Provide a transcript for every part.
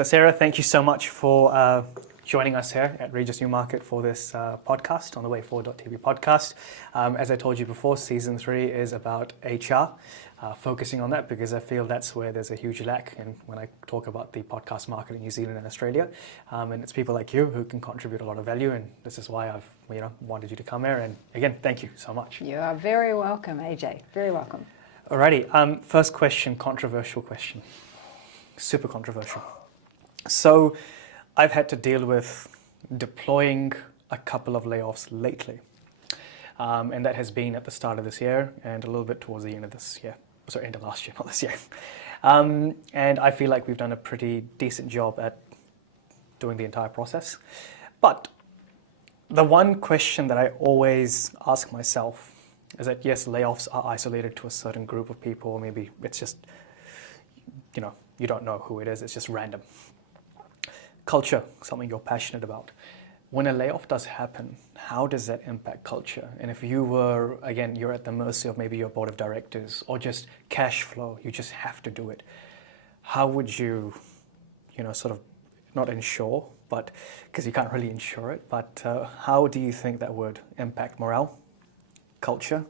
So Sarah, thank you so much for joining us here at Regis Newmarket for this podcast on the Way Forward.tv podcast. As I told you before, season 3 is about HR, focusing on that because I feel that's where there's a huge lack in when I talk about the podcast market in New Zealand and Australia. And it's people like you who can contribute a lot of value, and this is why I've wanted you to come here. And again, thank you so much. You are very welcome, AJ. Very welcome. Alrighty, first question, controversial question. Super controversial. So I've had to deal with deploying a couple of layoffs lately. And that has been at the start of this year and a little bit towards the end of this year. Sorry, end of last year, not this year. And I feel like we've done a pretty decent job at doing the entire process. But the one question that I always ask myself is that, yes, layoffs are isolated to a certain group of people. Maybe it's just, you don't know who it is. It's just random. Culture, something you're passionate about. When a layoff does happen, how does that impact culture? And if you were, again, you're at the mercy of maybe your board of directors or just cash flow, you just have to do it. How would you, sort of not ensure, but because you can't really ensure it, but how do you think that would impact morale, culture?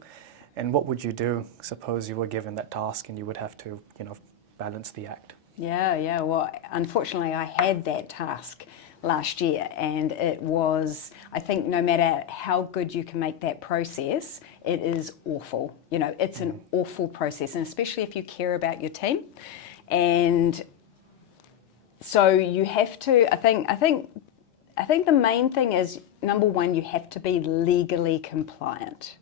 And what would you do, suppose you were given that task and you would have to, balance the act? Yeah. Well, unfortunately, I had that task last year, and it was, I think no matter how good you can make that process, it is awful. It's an awful process, and especially if you care about your team. And so you have to, I think the main thing is, number one, you have to be legally compliant.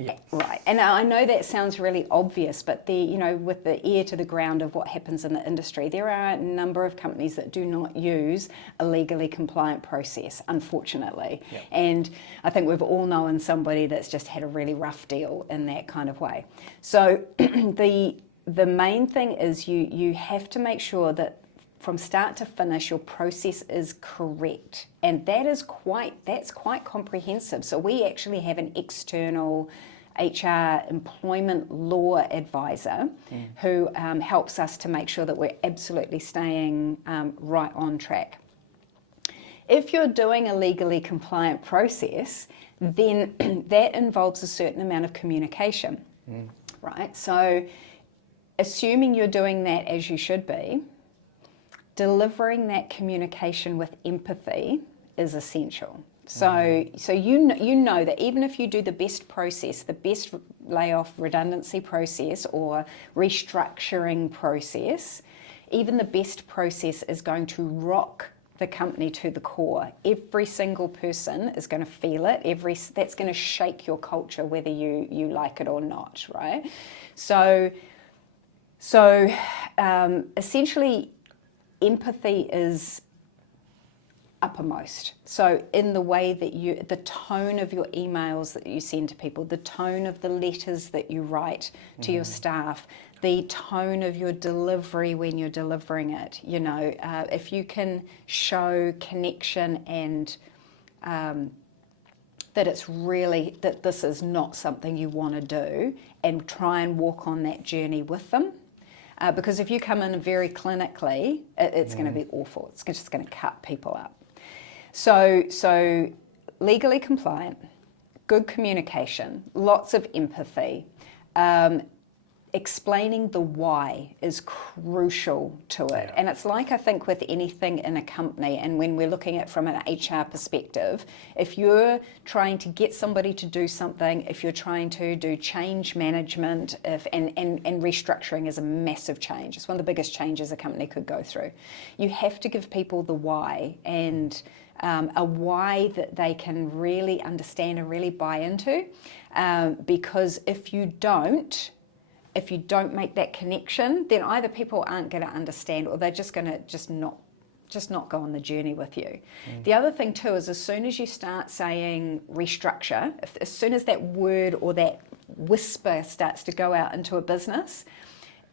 Yeah. Right, and I know that sounds really obvious, but with the ear to the ground of what happens in the industry, there are a number of companies that do not use a legally compliant process, unfortunately. Yeah. And I think we've all known somebody that's just had a really rough deal in that kind of way. So the main thing is you have to make sure that from start to finish, your process is correct, and that's quite comprehensive. So we actually have an external HR employment law advisor who helps us to make sure that we're absolutely staying right on track. If you're doing a legally compliant process, then that involves a certain amount of communication, right? So assuming you're doing that as you should be, delivering that communication with empathy is essential. So you know that even if you do the best process, the best layoff redundancy process or restructuring process, even the best process is going to rock the company to the core. Every single person is going to feel it. That's going to shake your culture, whether you like it or not, right? So essentially, empathy is uppermost. So in the way that the tone of your emails that you send to people, the tone of the letters that you write to your staff, the tone of your delivery when you're delivering it, if you can show connection and that it's really, that this is not something you want to do, and try and walk on that journey with them. Because if you come in very clinically, it's going to be awful. It's just going to cut people up. So legally compliant, good communication, lots of empathy. Explaining the why is crucial to it. Yeah. And it's like, I think, with anything in a company, and when we're looking at from an HR perspective, if you're trying to get somebody to do something, if you're trying to do change management, and restructuring is a massive change. It's one of the biggest changes a company could go through. You have to give people the why, and a why that they can really understand and really buy into, because if you don't make that connection, then either people aren't going to understand, or they're just going to not go on the journey with you. The other thing too is, as soon as you start saying restructure, as soon as that word or that whisper starts to go out into a business,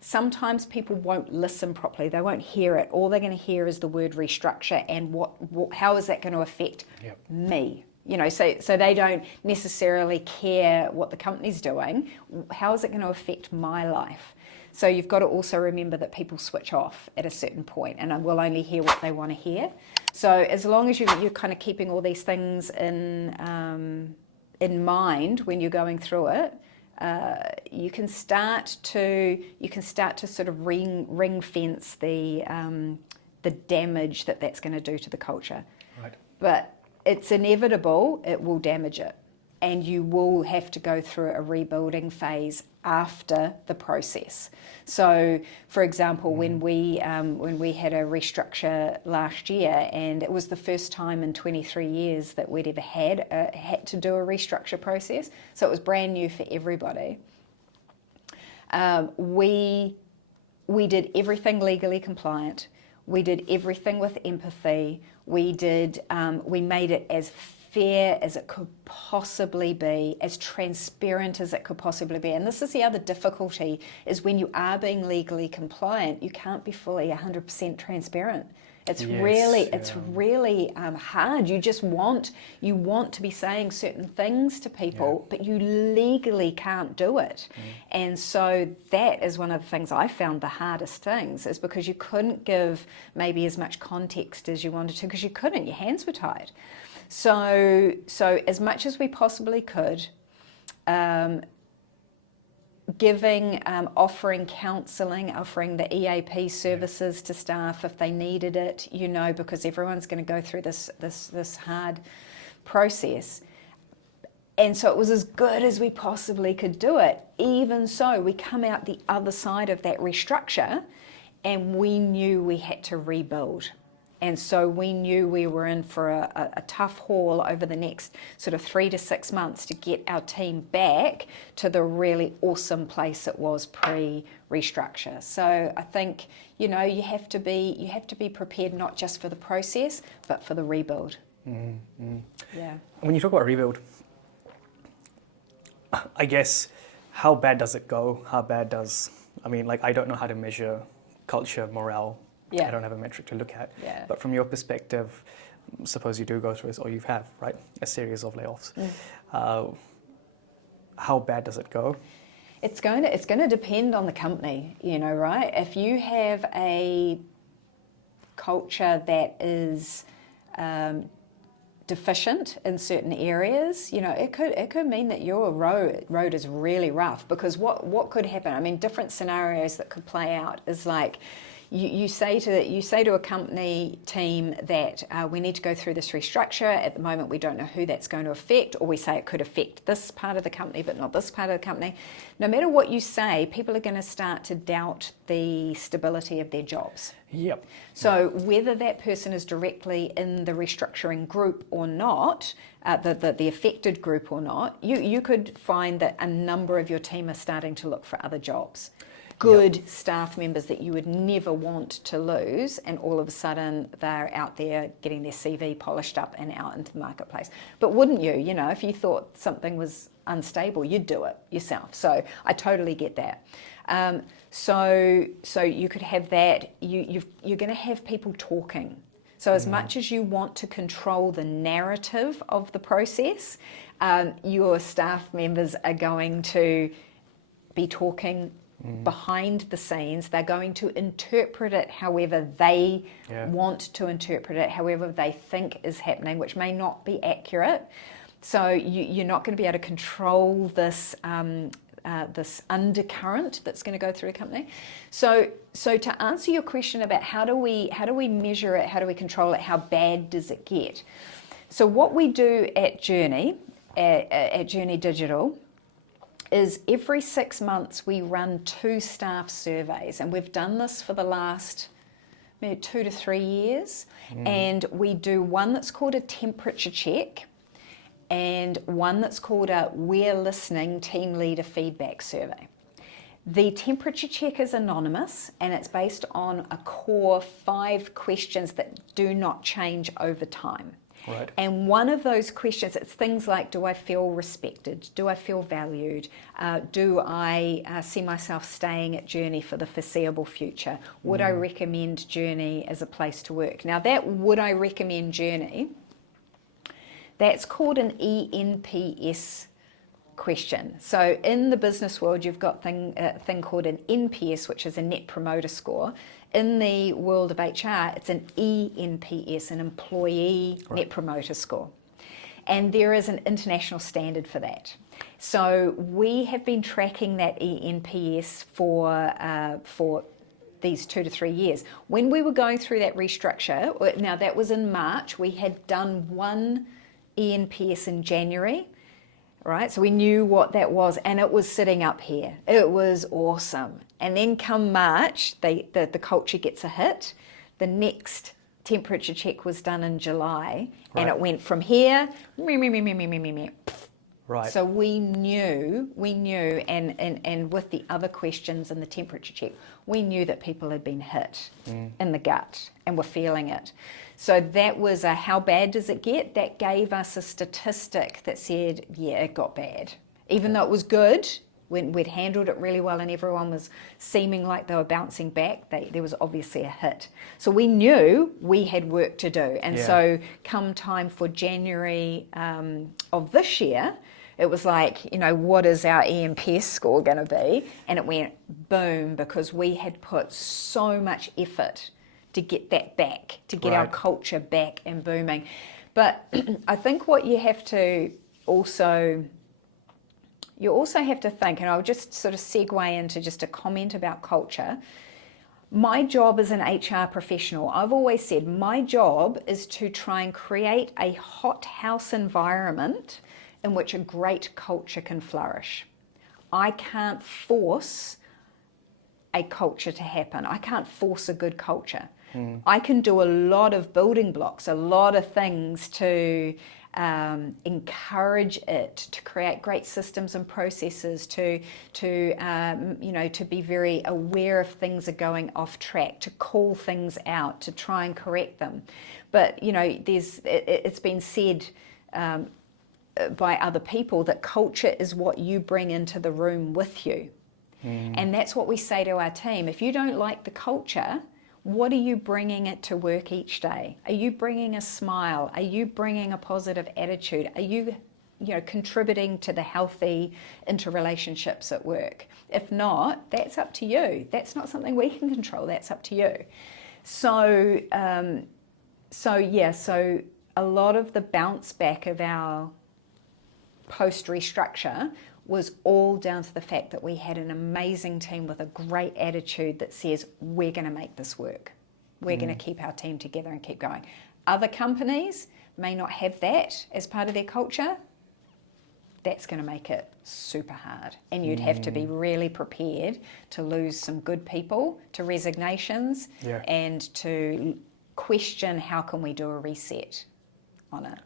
sometimes people won't listen properly. They won't hear it. All they're going to hear is the word restructure, and how is that going to affect me? So they don't necessarily care what the company's doing. How is it going to affect my life? So you've got to also remember that people switch off at a certain point and will only hear what they want to hear. So as long as you're kind of keeping all these things in mind when you're going through it, you can start to sort of ring fence the damage that's going to do to the culture. Right. But it's inevitable; it will damage it, and you will have to go through a rebuilding phase after the process. So, for example, when we had a restructure last year, and it was the first time in 23 years that we'd ever had to do a restructure process, so it was brand new for everybody. We did everything legally compliant. We did everything with empathy. We made it as fair as it could possibly be, as transparent as it could possibly be. And this is the other difficulty, is when you are being legally compliant, you can't be fully 100% transparent. It's really hard. You just want to be saying certain things to people, but you legally can't do it. And so that is one of the things I found the hardest things, is because you couldn't give maybe as much context as you wanted to, because you couldn't, your hands were tied. So as much as we possibly could, offering counselling, offering the EAP services to staff if they needed it, because everyone's going to go through this hard process. And so it was as good as we possibly could do it. Even so, we come out the other side of that restructure, and we knew we had to rebuild. And so we knew we were in for a tough haul over the next sort of 3 to 6 months to get our team back to the really awesome place it was pre-restructure. So I think, you have to be prepared not just for the process, but for the rebuild. Mm-hmm. Yeah. When you talk about rebuild, I guess, how bad does it go? I don't know how to measure culture, morale. Yeah. I don't have a metric to look at. Yeah. But from your perspective, suppose you do go through this, or you have, right, a series of layoffs. How bad does it go? It's going to depend on the company, right? If you have a culture that is deficient in certain areas, it could mean that your road is really rough, because what could happen? I mean, different scenarios that could play out is like, you say to a company team that we need to go through this restructure. At the moment, we don't know who that's going to affect, or we say it could affect this part of the company, but not this part of the company. No matter what you say, people are going to start to doubt the stability of their jobs. Yep. So whether that person is directly in the restructuring group or not, the affected group or not, you could find that a number of your team are starting to look for other jobs. Good staff members that you would never want to lose, and all of a sudden they're out there getting their CV polished up and out into the marketplace. But wouldn't you, if you thought something was unstable, you'd do it yourself. So I totally get that. So you could have that. You're going to have people talking. So as much as you want to control the narrative of the process, your staff members are going to be talking behind the scenes. They're going to interpret it however they want to interpret it, however they think is happening, which may not be accurate. So you're not going to be able to control this this undercurrent that's going to go through a company. So to answer your question about how do we measure it, how do we control it, how bad does it get? So what we do at Journey, at Journey Digital, is every 6 months we run 2 staff surveys, and we've done this for the last maybe 2 to 3 years. And we do one that's called a temperature check, and one that's called a We're Listening Team Leader Feedback Survey. The temperature check is anonymous, and it's based on a core 5 questions that do not change over time. Right. And one of those questions, it's things like, do I feel respected? Do I feel valued? Do I see myself staying at Journey for the foreseeable future? Would I recommend Journey as a place to work? Now that would I recommend Journey, that's called an ENPS question. So in the business world, you've got a thing called an NPS, which is a Net Promoter Score. In the world of HR, it's an ENPS, an Employee Net Promoter Score. And there is an international standard for that. So we have been tracking that ENPS for these 2 to 3 years. When we were going through that restructure, now that was in March, we had done one ENPS in January, right? So we knew what that was, and it was sitting up here. It was awesome. And then come March, the culture gets a hit. The next temperature check was done in July, and it went from here, Right. So we knew, and with the other questions and the temperature check, we knew that people had been hit in the gut and were feeling it. So that was a how bad does it get? That gave us a statistic that said, yeah, it got bad. Even though it was good, when we'd handled it really well and everyone was seeming like they were bouncing back, there was obviously a hit. So we knew we had work to do. And so come time for January of this year, it was like, you know, what is our ENPS score going to be? And it went boom, because we had put so much effort to get that back, to get our culture back and booming. But I think what you have to also have to think, and I'll just sort of segue into just a comment about culture. My job as an HR professional, I've always said my job is to try and create a hothouse environment in which a great culture can flourish. I can't force a culture to happen. I can't force a good culture. I can do a lot of building blocks, a lot of things to encourage it, to create great systems and processes, to be very aware if things are going off track, to call things out, to try and correct them. But it's been said by other people that culture is what you bring into the room with you. And that's what we say to our team. If you don't like the culture, what are you bringing it to work each day? Are you bringing a smile? Are you bringing a positive attitude? Are you contributing to the healthy interrelationships at work? If not, that's up to you. That's not something we can control. That's up to you. So a lot of the bounce back of our post-restructure was all down to the fact that we had an amazing team with a great attitude that says, we're going to make this work. We're going to keep our team together and keep going. Other companies may not have that as part of their culture. That's going to make it super hard. And you'd have to be really prepared to lose some good people to resignations and to question how can we do a reset on it.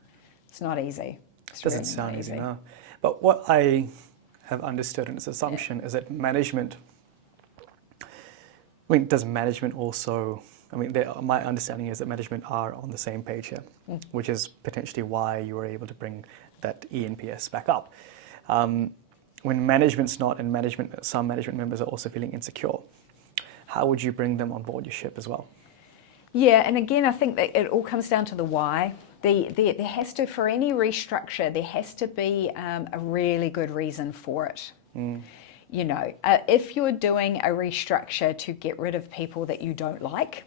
It's not easy. It doesn't sound easy, no. But what I have understood, and its assumption, is that management, does management also, my understanding is that management are on the same page here, which is potentially why you were able to bring that ENPS back up. When management's not, and some management members are also feeling insecure, how would you bring them on board your ship as well? Yeah, and again, I think that it all comes down to the why. There has to, for any restructure, there has to be a really good reason for it. If you're doing a restructure to get rid of people that you don't like,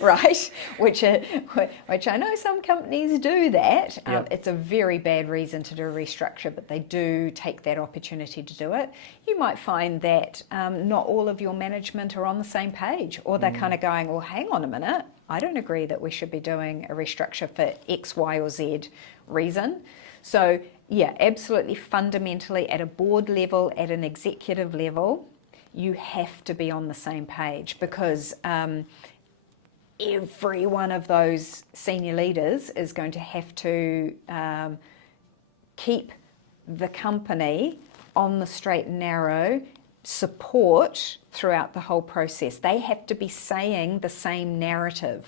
right? Which I know some companies do that. It's a very bad reason to do a restructure, but they do take that opportunity to do it. You might find that not all of your management are on the same page, or they're kind of going, well, hang on a minute. I don't agree that we should be doing a restructure for X, Y, or Z reason. So, yeah, absolutely fundamentally at a board level, at an executive level, you have to be on the same page, because every one of those senior leaders is going to have to keep the company on the straight and narrow, support throughout the whole process. They have to be saying the same narrative,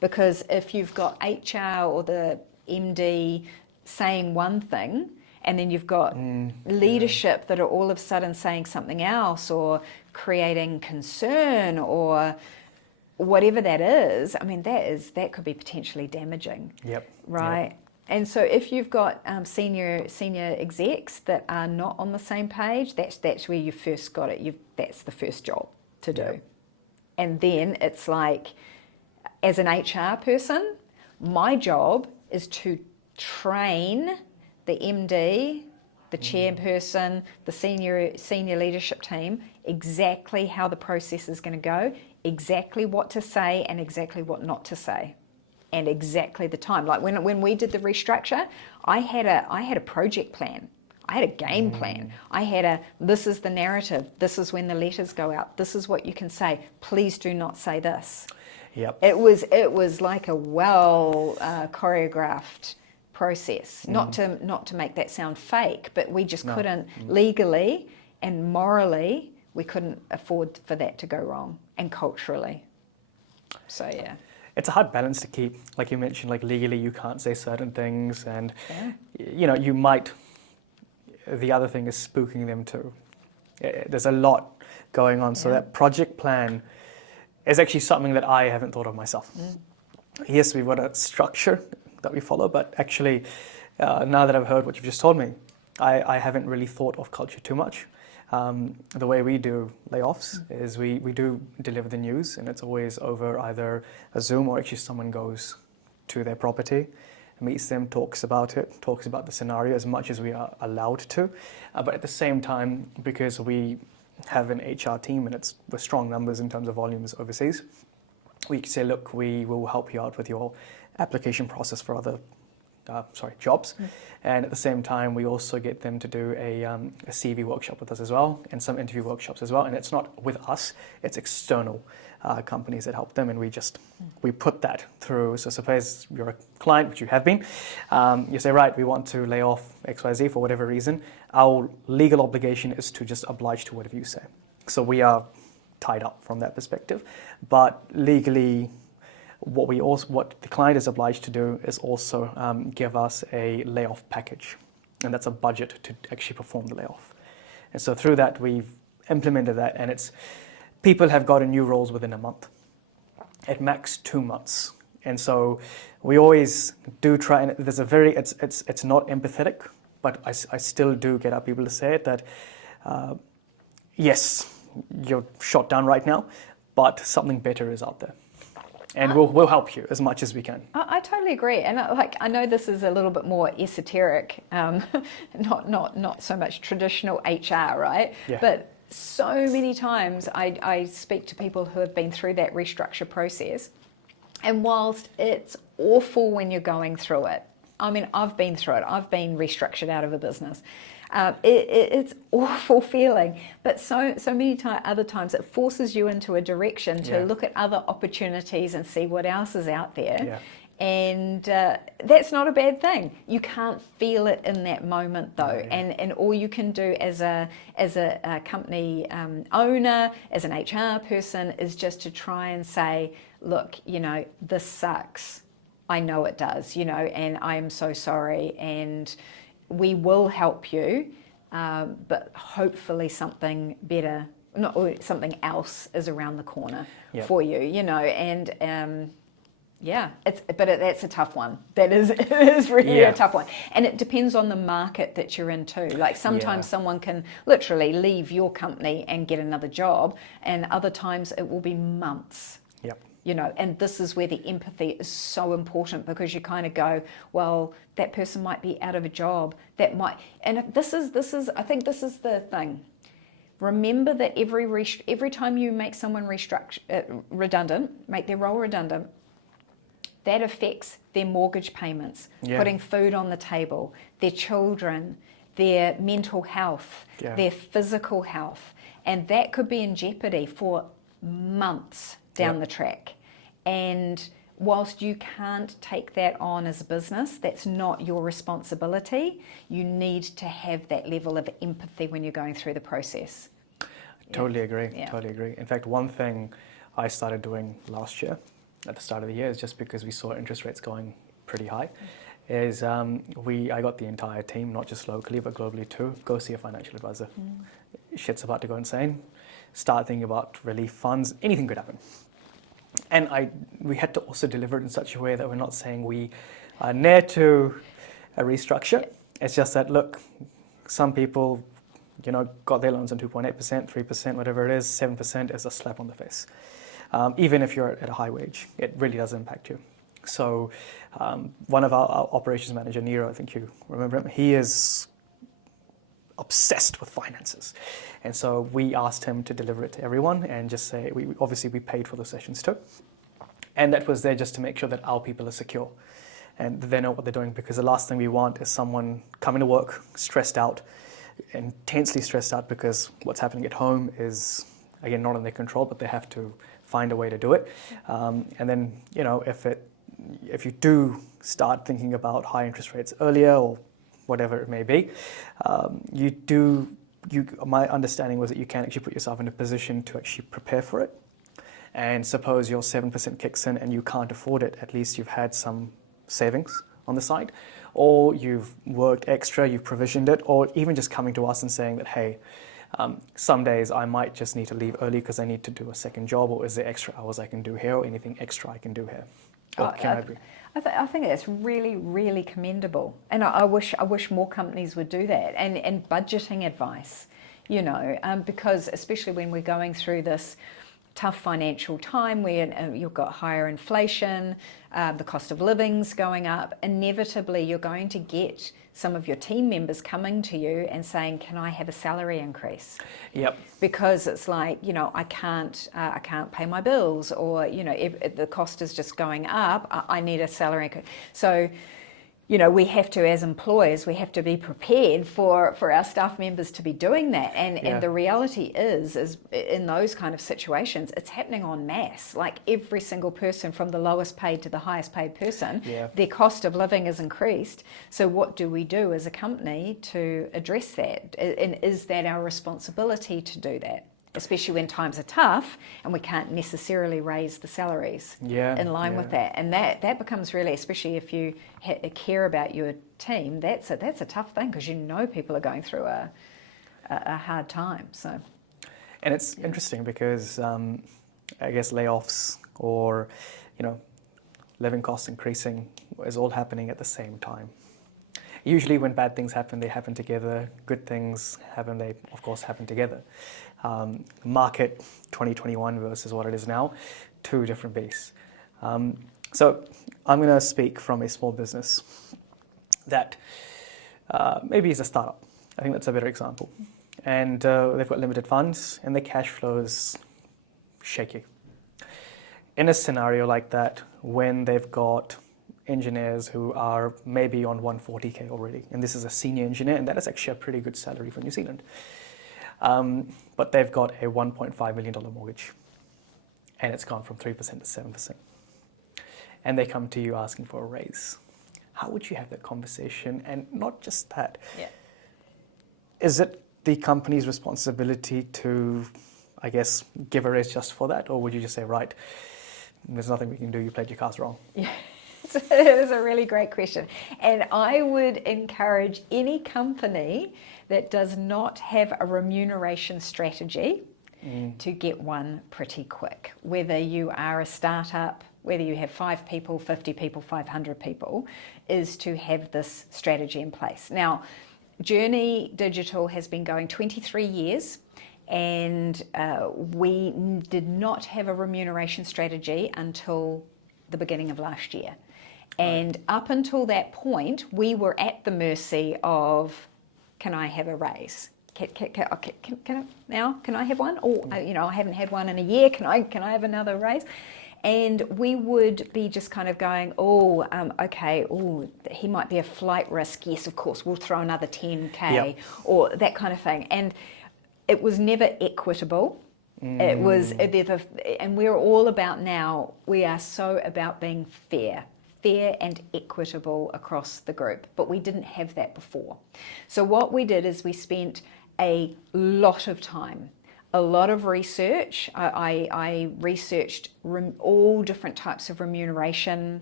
because if you've got HR or the MD saying one thing, and then you've got leadership that are all of a sudden saying something else, or creating concern, or whatever that is, that could be potentially damaging. Yep. Right? Yep. And so if you've got senior execs that are not on the same page, that's where you first got it. That's the first job to do. Yeah. And then it's like, as an HR person, my job is to train the MD, the chairperson, the senior leadership team, exactly how the process is going to go, exactly what to say and exactly what not to say, and exactly the time. Like when we did the restructure, I had a project plan. I had a game plan. I had this is the narrative. This is when the letters go out. This is what you can say. Please do not say this. Yep. It was like a well choreographed process. Not to make that sound fake, but we just couldn't legally and morally, we couldn't afford for that to go wrong, and culturally. So yeah. It's a hard balance to keep. Like you mentioned, like legally you can't say certain things, and you know, you might. The other thing is spooking them too. There's a lot going on. So that project plan is actually something that I haven't thought of myself. Yes, we've got a structure that we follow, but actually, now that I've heard what you've just told me, I haven't really thought of culture too much. The way we do layoffs is we do deliver the news, and it's always over either a Zoom or actually someone goes to their property, meets them, talks about the scenario as much as we are allowed to. But at the same time, because we have an HR team and it's with strong numbers in terms of volumes overseas, we can say, look, we will help you out with your application process for other jobs. And at the same time, we also get them to do a CV workshop with us as well, and some interview workshops as well. And it's not with us, it's external companies that help them, and we put that through. So suppose you're a client, which you have been, you say, right, we want to lay off XYZ for whatever reason. Our legal obligation is to just oblige to whatever you say. So we are tied up from that perspective. But legally, what the client is obliged to do is also give us a layoff package, and that's a budget to actually perform the layoff. And so through that, we've implemented that, and people have gotten new roles within a month, at max 2 months. And so we always do try, and it's not empathetic, but I still do get our people to say it, that yes, you're shot down right now, but something better is out there. And we'll help you as much as we can. I totally agree, and I know this is a little bit more esoteric, not so much traditional HR, right? Yeah. But so many times I speak to people who have been through that restructure process, and whilst it's awful when you're going through it, I mean, I've been through it. I've been restructured out of a business. It's awful feeling, but so many other times it forces you into a direction to look at other opportunities and see what else is out there. Yeah. And that's not a bad thing. You can't feel it in that moment though, and all you can do as a company owner, as an HR person, is just to try and say, look, you know, this sucks. I know it does, you know, and I am so sorry, and we will help you, but hopefully something better, or something else is around the corner for you, you know, and that's a tough one. It is really a tough one. And it depends on the market that you're in too. Like sometimes someone can literally leave your company and get another job, and other times it will be months. Yep. You know, and this is where the empathy is so important, because you kind of go, well, that person might be out of a job. And if I think this is the thing. Remember that every time you make someone redundant, make their role redundant, that affects their mortgage payments, putting food on the table, their children, their mental health, their physical health, and that could be in jeopardy for months down the track. And whilst you can't take that on as a business, that's not your responsibility. You need to have that level of empathy when you're going through the process. Totally agree. In fact, one thing I started doing last year at the start of the year is, just because we saw interest rates going pretty high, is I got the entire team, not just locally but globally too, go see a financial advisor. Shit's about to go insane. Start thinking about relief funds. Anything could happen. And we had to also deliver it in such a way that we're not saying we are near to a restructure. It's just that, look, some people, got their loans on 2.8%, 3%, whatever it is, 7% is a slap on the face. Even if you're at a high wage, it really does impact you. So one of our operations manager, Nero, I think you remember him, he is obsessed with finances. And so we asked him to deliver it to everyone and just say, we paid for the sessions too. And that was there just to make sure that our people are secure and they know what they're doing, because the last thing we want is someone coming to work stressed out, intensely stressed out, because what's happening at home is, again, not in their control, but they have to find a way to do it. And then, if you do start thinking about high interest rates earlier or whatever it may be, my understanding was that you can actually put yourself in a position to actually prepare for it. And suppose your 7% kicks in and you can't afford it, at least you've had some savings on the side, or you've worked extra, you've provisioned it, or even just coming to us and saying that, hey, some days I might just need to leave early because I need to do a second job, or is there extra hours I can do here, or anything extra I can do here? I think that's really, really commendable, and I wish more companies would do that. And budgeting advice, because especially when we're going through this tough financial time where you've got higher inflation, the cost of living's going up, inevitably you're going to get some of your team members coming to you and saying, can I have a salary increase? Yep. Because it's like, I can't pay my bills, or, if the cost is just going up, I need a salary increase. So, we have to, as employers, we have to be prepared for our staff members to be doing that. And the reality is in those kind of situations, it's happening en masse. Like every single person, from the lowest paid to the highest paid person, their cost of living is increased. So what do we do as a company to address that? And is that our responsibility to do that? Especially when times are tough and we can't necessarily raise the salaries in line with that. And that becomes really, especially if you care about your team, that's a tough thing, because people are going through a hard time. So, and it's interesting because I guess layoffs or living costs increasing is all happening at the same time. Usually when bad things happen, they happen together. Good things happen, they of course happen together. Market 2021 versus what it is now, two different beasts. So I'm going to speak from a small business that maybe is a startup. I think that's a better example. And they've got limited funds and their cash flow is shaky. In a scenario like that, when they've got engineers who are maybe on 140K already, and this is a senior engineer, and that is actually a pretty good salary for New Zealand. But they've got a $1.5 million mortgage, and it's gone from 3% to 7%. And they come to you asking for a raise. How would you have that conversation? And not just that. Yeah. Is it the company's responsibility to, I guess, give a raise just for that? Or would you just say, right, there's nothing we can do, you played your cards wrong? Yeah. It is a really great question. And I would encourage any company that does not have a remuneration strategy to get one pretty quick. Whether you are a startup, whether you have 5 people, 50 people, 500 people, is to have this strategy in place. Now, Journey Digital has been going 23 years. And we did not have a remuneration strategy until the beginning of last year. And up until that point, we were at the mercy of, can I have a raise? Can I have one? Or, I haven't had one in a year. Can I have another raise? And we would be just kind of going, okay, he might be a flight risk. Yes, of course, we'll throw another 10K or that kind of thing. And it was never equitable. It was, and we're all about now, we are so about being fair and equitable across the group, but we didn't have that before. So what we did is we spent a lot of time, a lot of research. I researched all different types of remuneration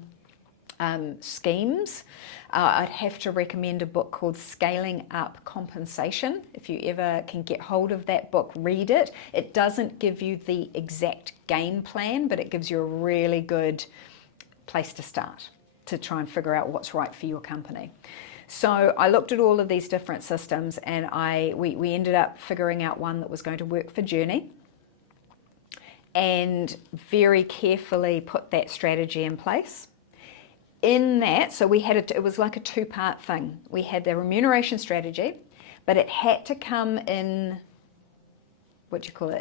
schemes. I'd have to recommend a book called Scaling Up Compensation. If you ever can get hold of that book, read it. It doesn't give you the exact game plan, but it gives you a really good place to start to try and figure out what's right for your company. So I looked at all of these different systems, and we ended up figuring out one that was going to work for Journey, and very carefully put that strategy in place. In that, so it was like a two-part thing. We had the remuneration strategy, but it had to come in,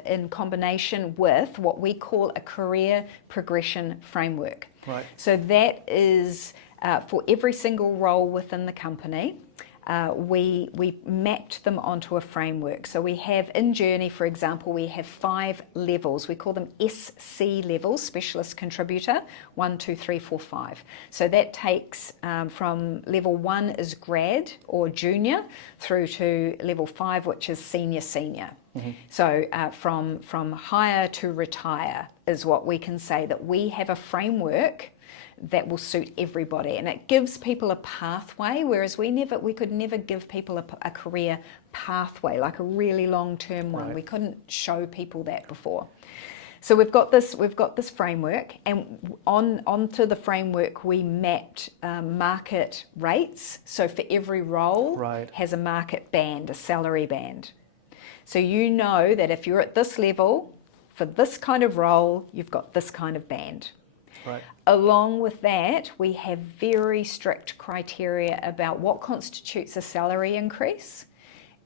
in combination with what we call a career progression framework. Right. So that is for every single role within the company. We mapped them onto a framework. So we have in Journey, for example, we have 5 levels. We call them SC levels, Specialist Contributor, 1, 2, 3, 4, 5. So that takes from level 1 is grad or junior through to level 5, which is senior. Mm-hmm. So from hire to retire is what we can say, that we have a framework that will suit everybody, and it gives people a pathway, whereas we could never give people a career pathway, like a really long-term one. Right. We couldn't show people that before. So we've got this framework, and onto the framework we mapped market rates. So for every role, right, has a market band, a salary band. So you know that if you're at this level for this kind of role, you've got this kind of band. Right. Along with that, we have very strict criteria about what constitutes a salary increase,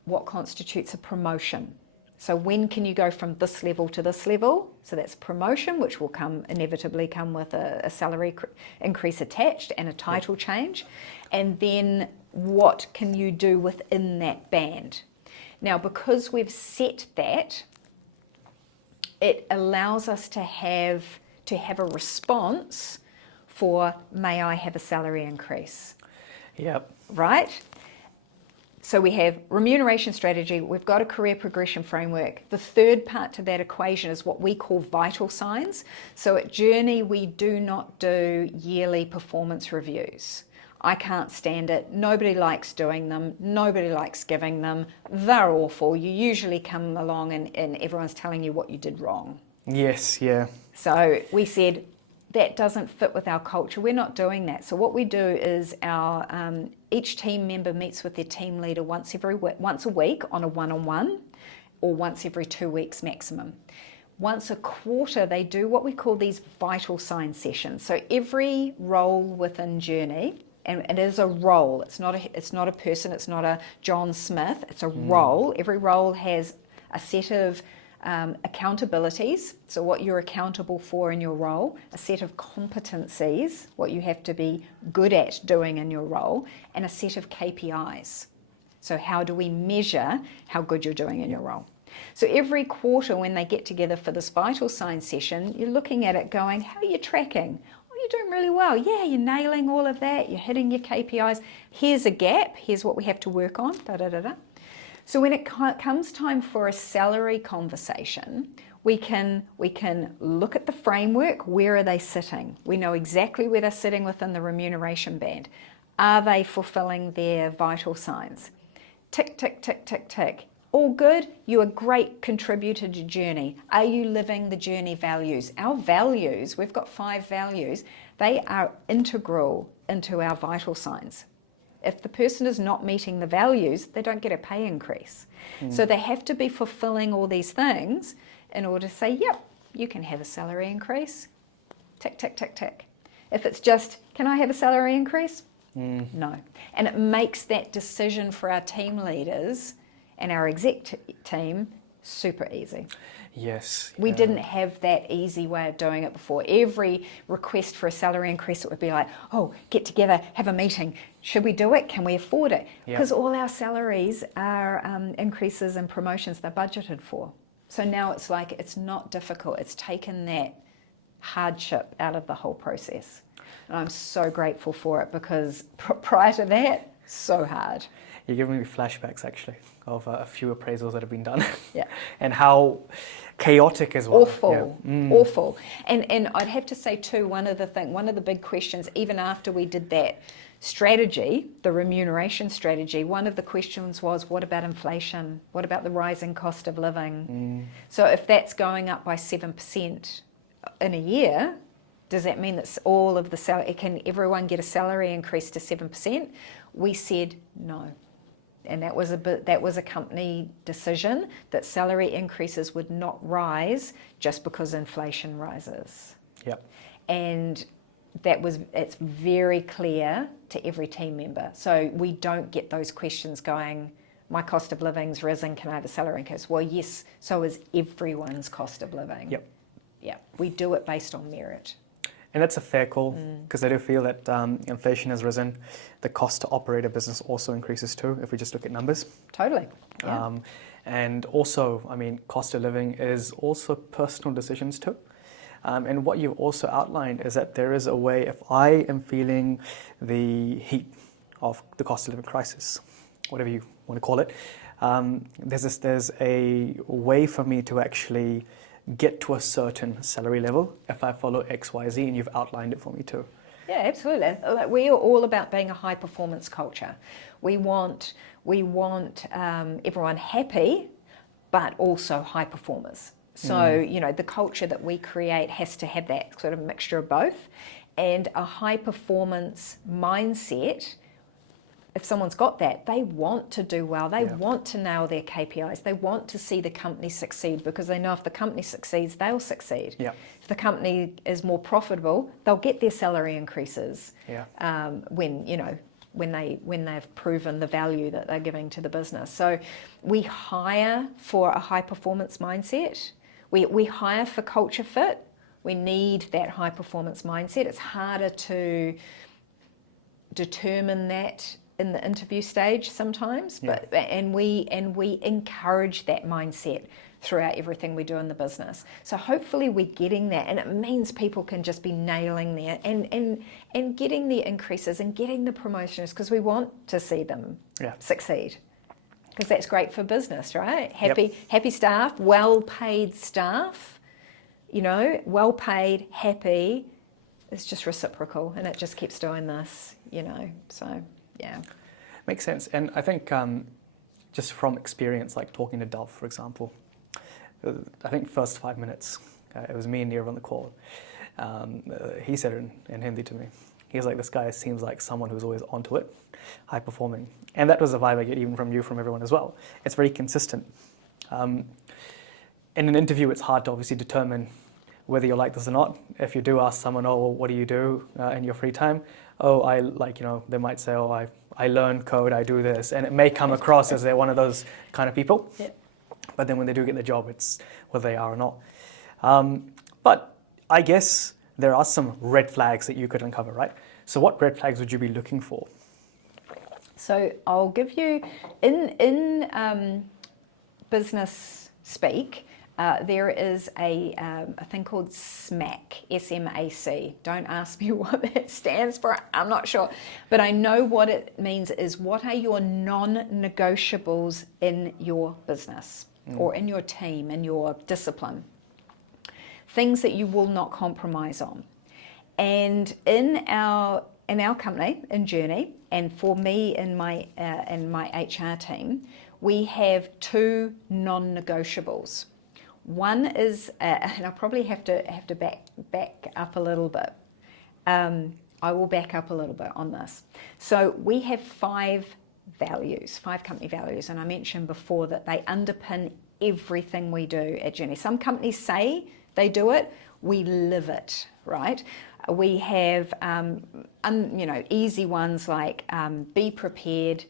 what constitutes a promotion. So when can you go from this level to this level? So that's promotion, which will inevitably come with a salary increase attached and a title change. And then what can you do within that band? Now, because we've set that, it allows us to have a response for, may I have a salary increase? Yep. Right? So we have remuneration strategy, we've got a career progression framework. The third part to that equation is what we call vital signs. So at Journey, we do not do yearly performance reviews. I can't stand it. Nobody likes doing them. Nobody likes giving them. They're awful. You usually come along and everyone's telling you what you did wrong. Yes, yeah. So we said, that doesn't fit with our culture. We're not doing that. So what we do is each team member meets with their team leader once a week on a one-on-one, or once every 2 weeks maximum. Once a quarter, they do what we call these vital sign sessions. So every role within Journey, and it is a role. It's not a person. It's not a John Smith. It's a role. Every role has a set of accountabilities, so what you're accountable for in your role, a set of competencies, what you have to be good at doing in your role, and a set of KPIs. So how do we measure how good you're doing in your role? So every quarter when they get together for this vital sign session, you're looking at it going, how are you tracking? Oh, you're doing really well. Yeah, you're nailing all of that. You're hitting your KPIs. Here's a gap. Here's what we have to work on. So when it comes time for a salary conversation, we can look at the framework. Where are they sitting? We know exactly where they're sitting within the remuneration band. Are they fulfilling their vital signs? Tick, tick, tick, tick, tick. All good. You're a great contributor to Journey. Are you living the Journey values? Our values, we've got 5 values. They are integral into our vital signs. If the person is not meeting the values, they don't get a pay increase. So they have to be fulfilling all these things in order to say, yep, you can have a salary increase. Tick, tick, tick, tick. If it's just, can I have a salary increase? No. And it makes that decision for our team leaders and our exec team super easy. Yes. We didn't have that easy way of doing it before. Every request for a salary increase, it would be like, oh, get together, have a meeting. Should we do it? Can we afford it? Because all our salaries are increases and promotions they're budgeted for. So now it's like, it's not difficult. It's taken that hardship out of the whole process. And I'm so grateful for it, because prior to that, so hard. You're giving me flashbacks, actually, of a few appraisals that have been done. Yeah. And how chaotic as well. Awful, awful. And I'd have to say too, one of the big questions, even after we did that strategy, the remuneration strategy, one of the questions was, what about inflation? What about the rising cost of living? So if that's going up by 7% in a year, Does that mean that all of the salary, can everyone get a salary increase to 7%? We said no. And that was a company decision that salary increases would not rise just because inflation rises. Yep. And it's very clear to every team member. So we don't get those questions going, my cost of living's risen, can I have a salary increase? Well, yes, so is everyone's cost of living. Yep. Yeah, we do it based on merit. And that's a fair call, because I do feel that inflation has risen. The cost to operate a business also increases too, if we just look at numbers. Totally. Yeah. And also, I mean, cost of living is also personal decisions too. And what you've also outlined is that there is a way, if I am feeling the heat of the cost of living crisis, whatever you want to call it, there's a way for me to actually get to a certain salary level if I follow X, Y, Z, and you've outlined it for me too. Yeah, absolutely. We are all about being a high performance culture. We want everyone happy, but also high performers. So, you know, the culture that we create has to have that sort of mixture of both. And a high performance mindset, if someone's got that, they want to do well. They want to nail their KPIs. They want to see the company succeed, because they know if the company succeeds, they'll succeed. Yeah. If the company is more profitable, they'll get their salary increases. Yeah. When they've proven the value that they're giving to the business. So we hire for a high performance mindset. We hire for culture fit. We need that high performance mindset. It's harder to determine that in the interview stage sometimes, but and we encourage that mindset throughout everything we do in the business. So hopefully we're getting that, and it means people can just be nailing that and getting the increases and getting the promotions, because we want to see them succeed. Because that's great for business, right? Happy staff, well-paid staff, you know, well-paid, happy, it's just reciprocal, and it just keeps doing this, you know, so, yeah. Makes sense. And I think just from experience, like talking to Dove, for example, I think first 5 minutes, it was me and Neera on the call. He said it in Hindi to me. He was like, this guy seems like someone who's always onto it, high performing. And that was the vibe I get even from you, from everyone as well. It's very consistent. In an interview, it's hard to obviously determine whether you're like this or not. If you do ask someone, oh, well, what do you do in your free time? Oh, I like, you know, they might say, oh, I learn code, I do this. And it may come across as they're one of those kind of people. Yep. But then when they do get the job, it's whether they are or not. But I guess there are some red flags that you could uncover, right? So what red flags would you be looking for? So I'll give you, in business speak, there is a thing called SMAC, S-M-A-C. Don't ask me what that stands for, I'm not sure. But I know what it means is, what are your non-negotiables in your business or in your team, in your discipline? Things that you will not compromise on. And in our company, in Journey, and for me in my HR team, we have two non-negotiables. One is, and I probably have to back up a little bit. I will back up a little bit on this. So we have 5 company values, and I mentioned before that they underpin everything we do at Journey. Some companies say they do it, we live it, right? We have, easy ones like be prepared,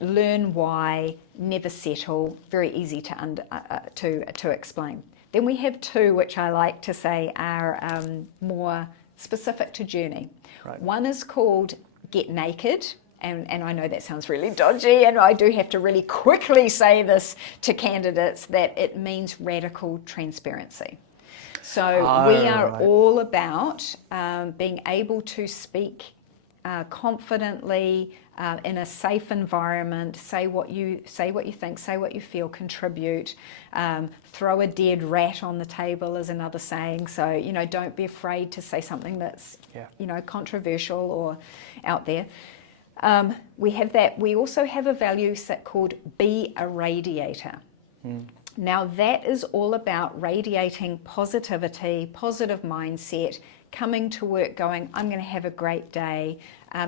learn why, never settle. Very easy to explain. Then we have 2, which I like to say are more specific to Journey. Right. One is called Get Naked. And I know that sounds really dodgy, and I do have to really quickly say this to candidates, that it means radical transparency. So we are all about being able to speak confidently in a safe environment, say what you think, say what you feel, contribute, throw a dead rat on the table is another saying. So, you know, don't be afraid to say something that's, controversial or out there. We have that. We also have a value set called Be a Radiator. Now that is all about radiating positivity, positive mindset, coming to work going, I'm going to have a great day,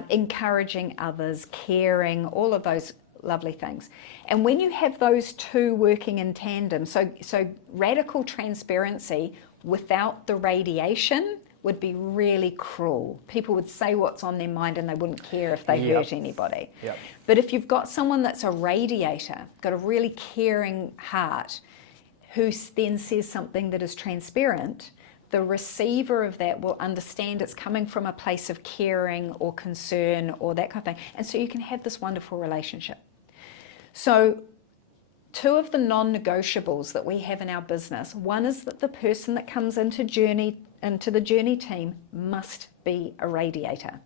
encouraging others, caring, all of those lovely things. And when you have those two working in tandem, so radical transparency without the radiation would be really cruel. People would say what's on their mind and they wouldn't care if they hurt anybody. But if you've got someone that's a radiator, got a really caring heart, who then says something that is transparent, the receiver of that will understand it's coming from a place of caring or concern or that kind of thing. And so you can have this wonderful relationship. So two of the non-negotiables that we have in our business, one is that the person that comes into the journey team must be a radiator.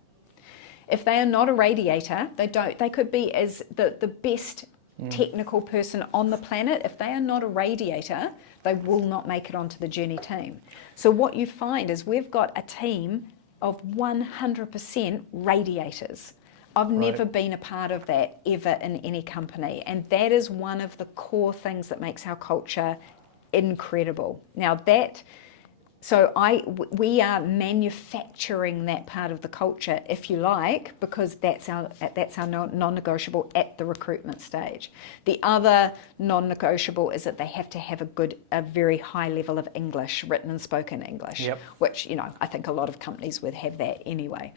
If they are not a radiator, they could be as the best technical person on the planet. If they are not a radiator, they will not make it onto the journey team. So what you find is we've got a team of 100% radiators. I've never been a part of that ever in any company, and that is one of the core things that makes our culture incredible. Now we are manufacturing that part of the culture, if you like, because that's our non-negotiable at the recruitment stage. The other non-negotiable is that they have to have a very high level of English, written and spoken English, which I think a lot of companies would have that anyway.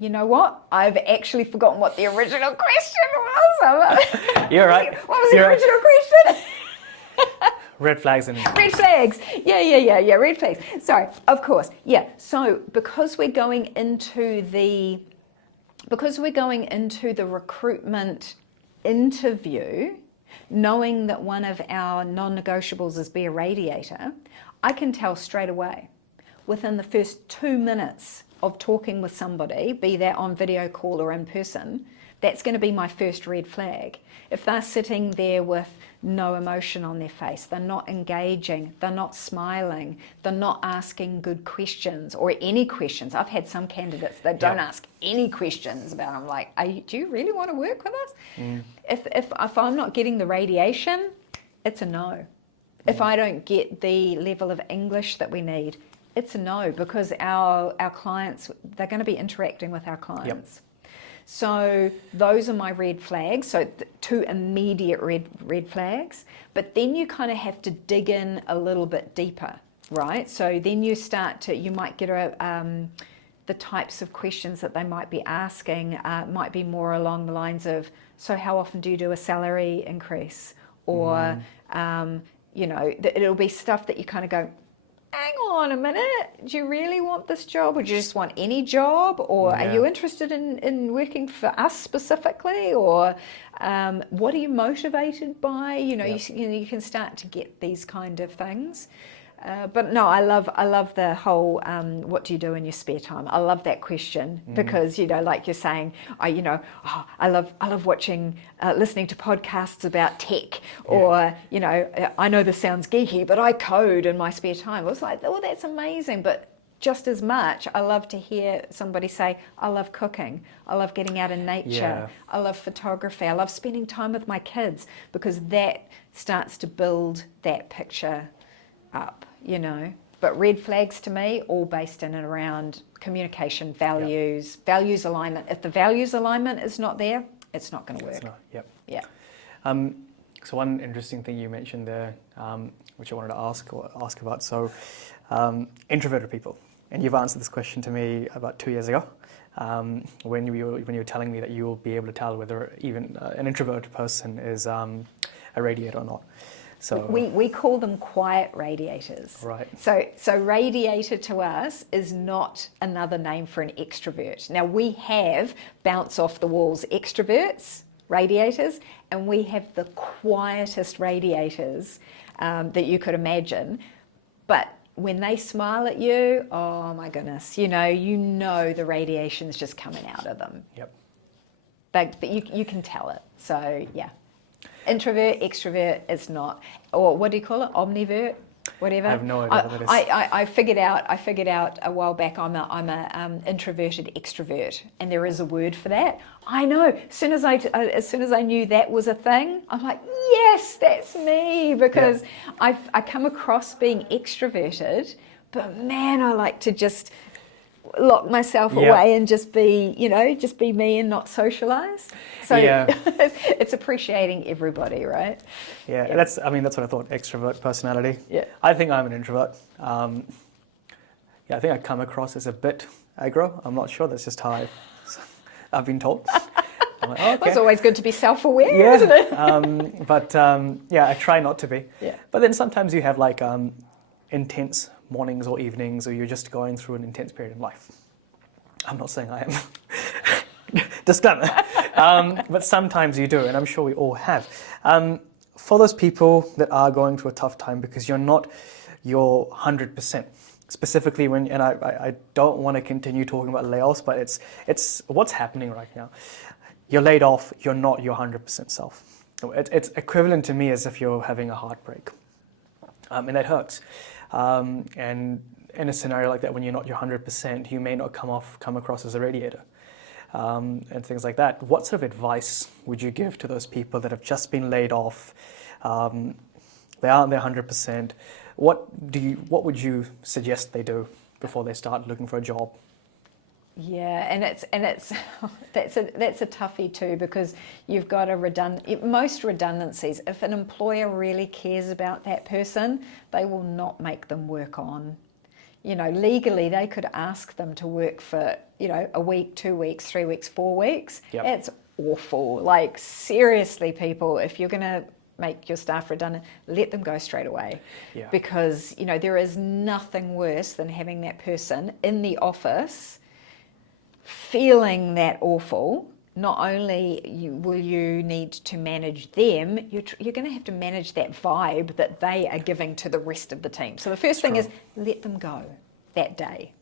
You know what? I've actually forgotten what the original question was. You're right. What was the original question? Red flags and red flags. Yeah. Red flags. Sorry. Of course. Yeah. So because we're going into the recruitment interview, knowing that one of our non-negotiables is be a radiator, I can tell straight away within the first 2 minutes of talking with somebody, be that on video call or in person, that's going to be my first red flag. If they're sitting there with no emotion on their face, they're not engaging, they're not smiling, they're not asking good questions or any questions. I've had some candidates that don't ask any questions about them. I'm like, do you really want to work with us? If I'm not getting the radiation, it's a no. If I don't get the level of English that we need, it's a no, because our clients, they're going to be interacting with our clients. So those are my red flags. So two immediate red flags. But then you kind of have to dig in a little bit deeper, right? So then you might get the types of questions that they might be asking might be more along the lines of, so how often do you do a salary increase? Or, it'll be stuff that you kind of go, hang on a minute, do you really want this job, or do you just want any job, or are you interested in working for us specifically, or what are you motivated by? You can start to get these kind of things. But no, I love the whole what do you do in your spare time? I love that question because like you're saying, I love watching, listening to podcasts about tech, or I know this sounds geeky, but I code in my spare time. I was like, oh, that's amazing. But just as much, I love to hear somebody say, I love cooking, I love getting out in nature, I love photography, I love spending time with my kids, because that starts to build that picture up. But red flags to me, all based in and around communication, values alignment. If the values alignment is not there, it's not going to work. So one interesting thing you mentioned there, which I wanted to ask about. So introverted people, and you've answered this question to me about 2 years ago, when you were telling me that you will be able to tell whether even an introverted person is a radiator or not. So we call them quiet radiators. Right. So radiator to us is not another name for an extrovert. Now we have bounce off the walls extroverts, radiators, and we have the quietest radiators that you could imagine. But when they smile at you, oh my goodness, the radiation's just coming out of them. But you can tell it. So yeah. Introvert, extrovert, it's not. Or what do you call it? Omnivert? whatever. I have no idea what that is. I figured out a while back. I'm a introverted extrovert, and there is a word for that. I know. As soon as I knew that was a thing, I'm like, yes, that's me, because I come across being extroverted, but man, I like to just lock myself away and just be me and not socialize. So it's appreciating everybody, right? Yeah, that's what I thought, extrovert personality. Yeah. I think I'm an introvert. I think I come across as a bit aggro. I'm not sure, that's just how I've been told. I'm like, oh, okay. It's always good to be self-aware, isn't it? I try not to be. Yeah. But then sometimes you have like intense mornings or evenings, or you're just going through an intense period in life. I'm not saying I am. Disclaimer. But sometimes you do, and I'm sure we all have. For those people that are going through a tough time because you're not your 100%, specifically when, and I don't want to continue talking about layoffs, but it's what's happening right now. You're laid off, you're not your 100% self. It's equivalent to me as if you're having a heartbreak. And that hurts. And in a scenario like that, when you're not your 100%, you may not come across as a radiator, and things like that. What sort of advice would you give to those people that have just been laid off? They aren't their 100%. What would you suggest they do before they start looking for a job? Yeah, and it's that's a toughie too, because you've got most redundancies. If an employer really cares about that person, they will not make them work on. Legally, they could ask them to work for a week, 2 weeks, 3 weeks, 4 weeks. Yep. It's awful. Like, seriously, people, if you're going to make your staff redundant, let them go straight away. Yeah. Because there is nothing worse than having that person in the office feeling that awful. Not only will you need to manage them, you're going to have to manage that vibe that they are giving to the rest of the team. So the first thing is, let them go that day.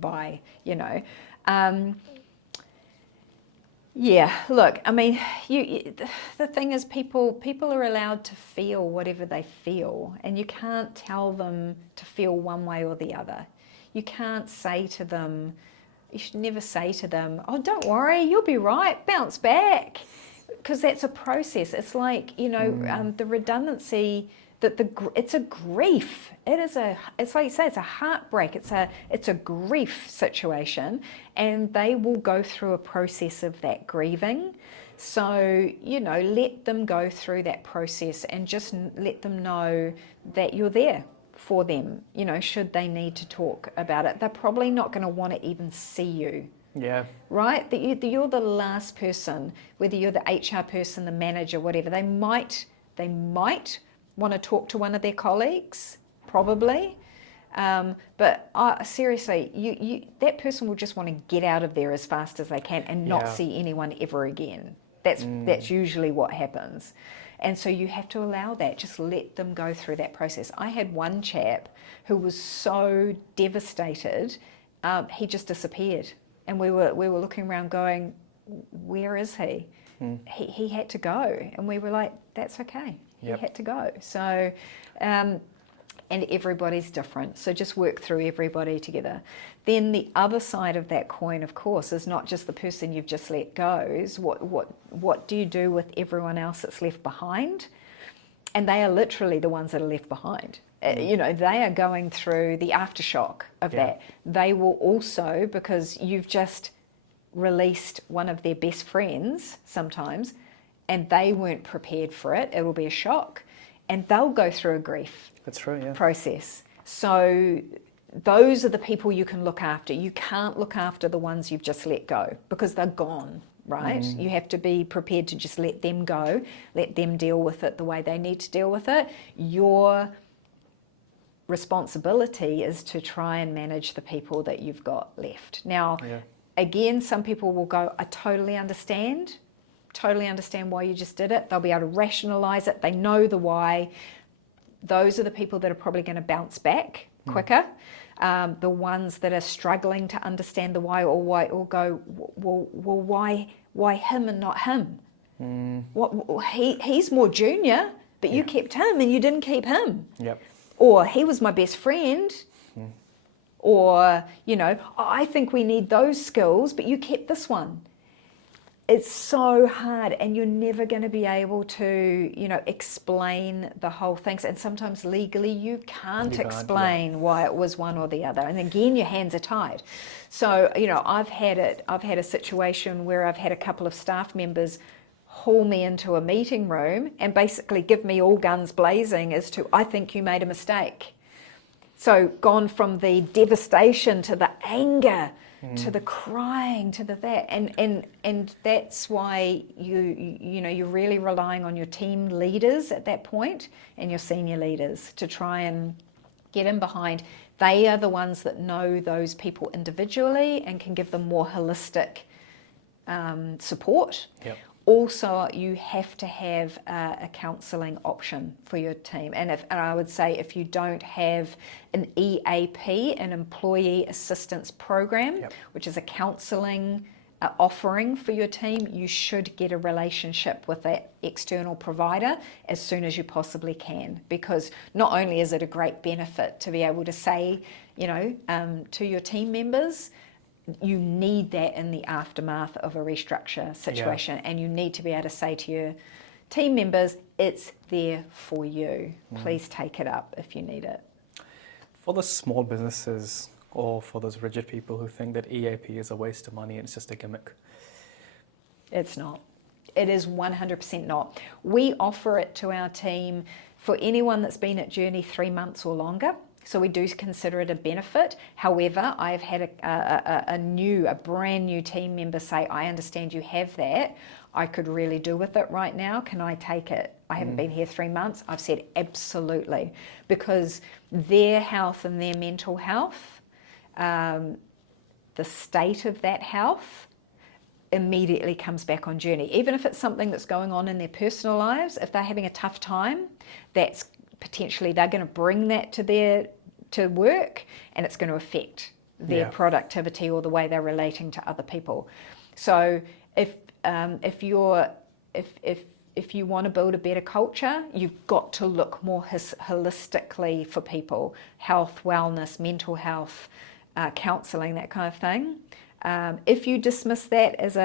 Bye. Look, the thing is, people are allowed to feel whatever they feel, and you can't tell them to feel one way or the other. You can't say to them, you should never say to them, oh, don't worry, you'll be right, bounce back. Because that's a process. It's like, the redundancy, it's a grief. It's like you say, it's a heartbreak. It's a grief situation, and they will go through a process of that grieving. So, let them go through that process and just let them know that you're there for them, should they need to talk about it. They're probably not going to want to even see you. Yeah. Right? That you're the last person, whether you're the HR person, the manager, whatever. They might want to talk to one of their colleagues, probably. But seriously, that person will just want to get out of there as fast as they can and not see anyone ever again. That's usually what happens. And so you have to allow that. Just let them go through that process. I had one chap who was so devastated, he just disappeared. And we were looking around going, where is he? He had to go. And we were like, that's okay. Yep. He had to go. So, and everybody's different. So just work through everybody together. Then the other side of that coin, of course, is not just the person you've just let go. Is what do you do with everyone else that's left behind? And they are literally the ones that are left behind. They are going through the aftershock of that. They will also, because you've just released one of their best friends sometimes, and they weren't prepared for it. It'll be a shock, and they'll go through a grief process. So those are the people you can look after. You can't look after the ones you've just let go because they're gone, right? You have to be prepared to just let them go, let them deal with it the way they need to deal with it. Your responsibility is to try and manage the people that you've got left. Now, again, some people will go, I totally understand why you just did it. They'll be able to rationalize it. They know the why. Those are the people that are probably going to bounce back quicker. The ones that are struggling to understand the why or go, well, why him and not him? He's more junior, but you kept him and you didn't keep him. Yep. or he was my best friend, or, you know, I think we need those skills, but you kept this one. It's so hard, and you're never going to be able to, you know, explain the whole thing. And sometimes legally you can't explain why it was one or the other. And again, your hands are tied. So, you know, I've had a situation where I've had a couple of staff members haul me into a meeting room and basically give me all guns blazing as to, I think you made a mistake. So gone from the devastation to the anger, to the crying, to the that, and that's why you know, you're really relying on your team leaders at that point and your senior leaders to try and get in behind. They are the ones that know those people individually and can give them more holistic support. Yep. Also, you have to have a counselling option for your team. And I would say if you don't have an EAP, an Employee Assistance Program, which is a counselling offering for your team, you should get a relationship with that external provider as soon as you possibly can. Because not only is it a great benefit to be able to say, you know, to your team members, you need that in the aftermath of a restructure situation, and you need to be able to say to your team members, it's there for you. Please take it up if you need it. For the small businesses or for those rigid people who think that EAP is a waste of money and it's just a gimmick? It's not. It is 100% not. We offer it to our team for anyone that's been at Journey 3 months or longer. So we do consider it a benefit. However, I've had a brand new team member say, I understand you have that. I could really do with it right now. Can I take it? I haven't been here 3 months. I've said absolutely. Because their health and their mental health, the state of that health immediately comes back on Journey. Even if it's something that's going on in their personal lives, if they're having a tough time, that's potentially they're going to bring that to work, and it's going to affect their productivity or the way they're relating to other people. So if you want to build a better culture, you've got to look more holistically for people: health, wellness, mental health, counselling, that kind of thing. If you dismiss that as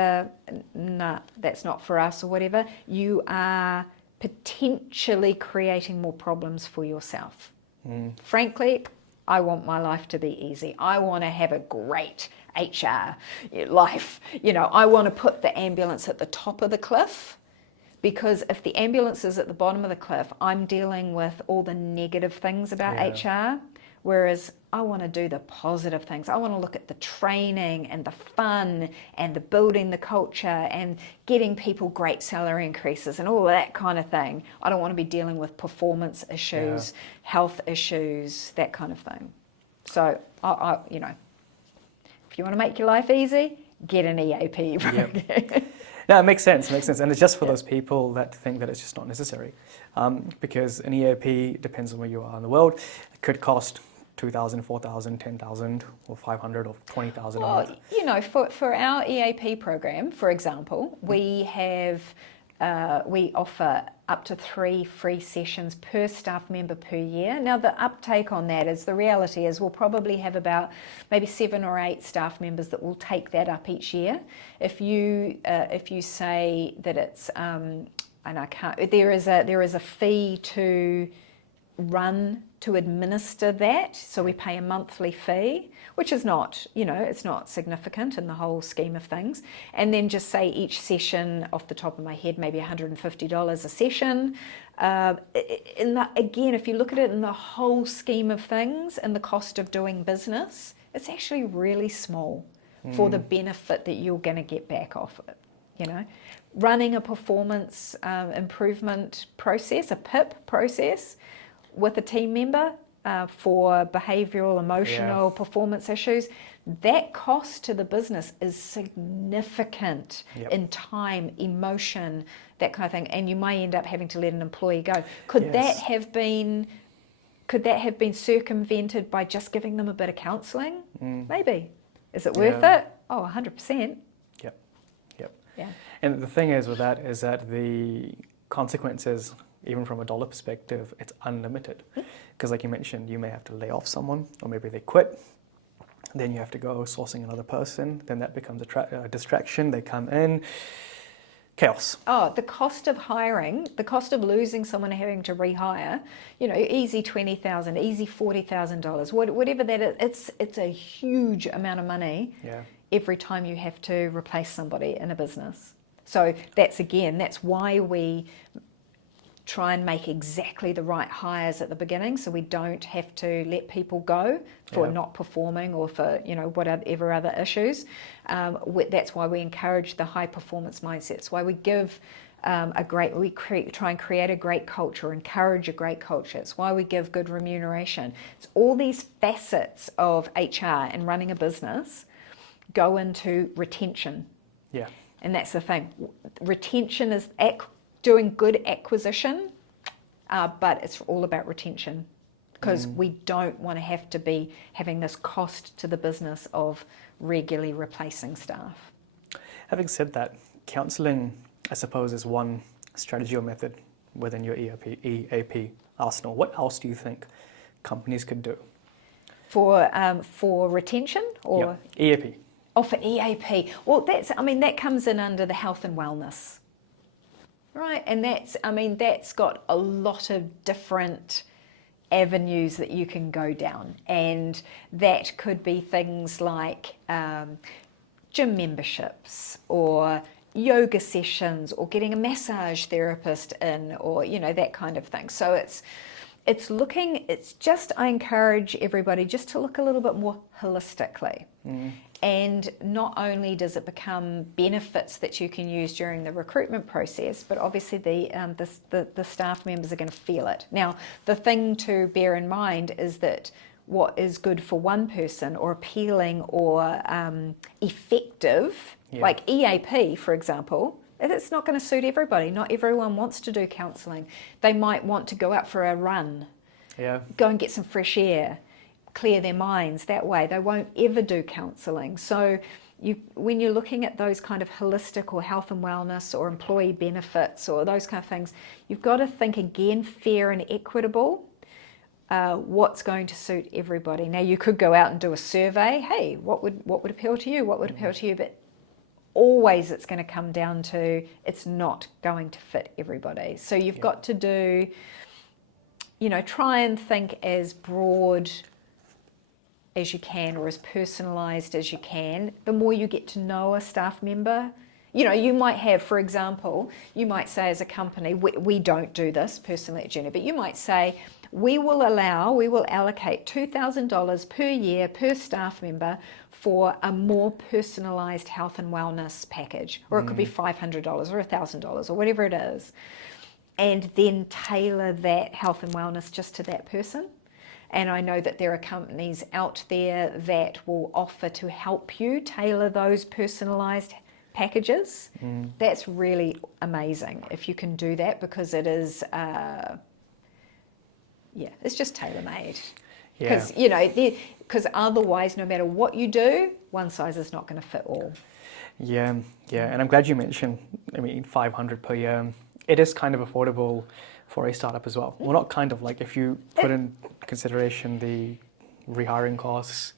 nah, that's not for us or whatever, you are potentially creating more problems for yourself. Frankly, I want my life to be easy. I want to have a great HR life. You know, I want to put the ambulance at the top of the cliff, because if the ambulance is at the bottom of the cliff, I'm dealing with all the negative things about HR, whereas I want to do the positive things. I want to look at the training and the fun and the building the culture and getting people great salary increases and all of that kind of thing. I don't want to be dealing with performance issues, health issues, that kind of thing. So, you know, if you want to make your life easy, get an EAP program. No, it makes sense. It makes sense. And it's just for those people that think that it's just not necessary. Because an EAP, depends on where you are in the world, it could cost 2,000, 4,000, 10,000, or 500, or 20,000. Well, you know, for our EAP program, for example, we offer up to 3 free sessions per staff member per year. Now, the uptake on that is, the reality is we'll probably have about maybe 7 or 8 staff members that will take that up each year. If you say that it's and I can't, there is a fee to administer that, so we pay a monthly fee, which is not, you know, it's not significant in the whole scheme of things. And then just say each session, off the top of my head, maybe $150 a session. Again, if you look at it in the whole scheme of things and the cost of doing business, it's actually really small for the benefit that you're going to get back off it. You know, running a performance improvement process, a PIP process, with a team member for behavioural, emotional, performance issues, that cost to the business is significant in time, emotion, that kind of thing, and you may end up having to let an employee go. Could that have been circumvented by just giving them a bit of counselling? Maybe. Is it worth it? Oh, 100%. Yep. Yeah. And the thing is with that is that the consequences even from a dollar perspective, it's unlimited. Because like you mentioned, you may have to lay off someone, or maybe they quit. Then you have to go sourcing another person. Then that becomes a distraction. They come in. Chaos. Oh, the cost of hiring, the cost of losing someone and having to rehire, easy $20,000, easy $40,000, whatever that is, it's a huge amount of money every time you have to replace somebody in a business. So that's why we try and make exactly the right hires at the beginning, so we don't have to let people go for not performing or for whatever other issues. That's why we encourage the high performance mindset. It's why we give try and create a great culture, encourage a great culture. It's why we give good remuneration. It's all these facets of HR and running a business go into retention. Yeah. And that's the thing. Retention is doing good acquisition, but it's all about retention, because we don't want to have to be having this cost to the business of regularly replacing staff. Having said that, counselling, I suppose, is one strategy or method within your EAP arsenal. What else do you think companies could do? For retention or EAP? Oh, for EAP. Well, that comes in under the health and wellness. Right, and that's got a lot of different avenues that you can go down, and that could be things like gym memberships, or yoga sessions, or getting a massage therapist in, or that kind of thing. So I encourage everybody just to look a little bit more holistically. And not only does it become benefits that you can use during the recruitment process, but obviously the staff members are going to feel it. Now, the thing to bear in mind is that what is good for one person, or appealing, or effective, like EAP, for example, it's not going to suit everybody. Not everyone wants to do counselling. They might want to go out for a run, go and get some fresh air, clear their minds that way. They won't ever do counselling. So when you're looking at those kind of holistic or health and wellness or employee benefits or those kind of things, you've got to think again, fair and equitable, what's going to suit everybody. Now, you could go out and do a survey. Hey, what would appeal to you? What would appeal to you? But always it's going to come down to it's not going to fit everybody. So you've got to do, try and think as broad as you can, or as personalised as you can. The more you get to know a staff member, you might have, for example, you might say as a company, we don't do this personally at Junior, but you might say, we will allocate $2,000 per year per staff member for a more personalised health and wellness package, or it could be $500 or $1,000 or whatever it is, and then tailor that health and wellness just to that person. And I know that there are companies out there that will offer to help you tailor those personalised packages. That's really amazing if you can do that, because it is, it's just tailor-made. Because otherwise, no matter what you do, one size is not going to fit all. Yeah, and I'm glad you mentioned, $500 per year. It is kind of affordable for a startup as well. Well, not kind of, like if you put in consideration the rehiring costs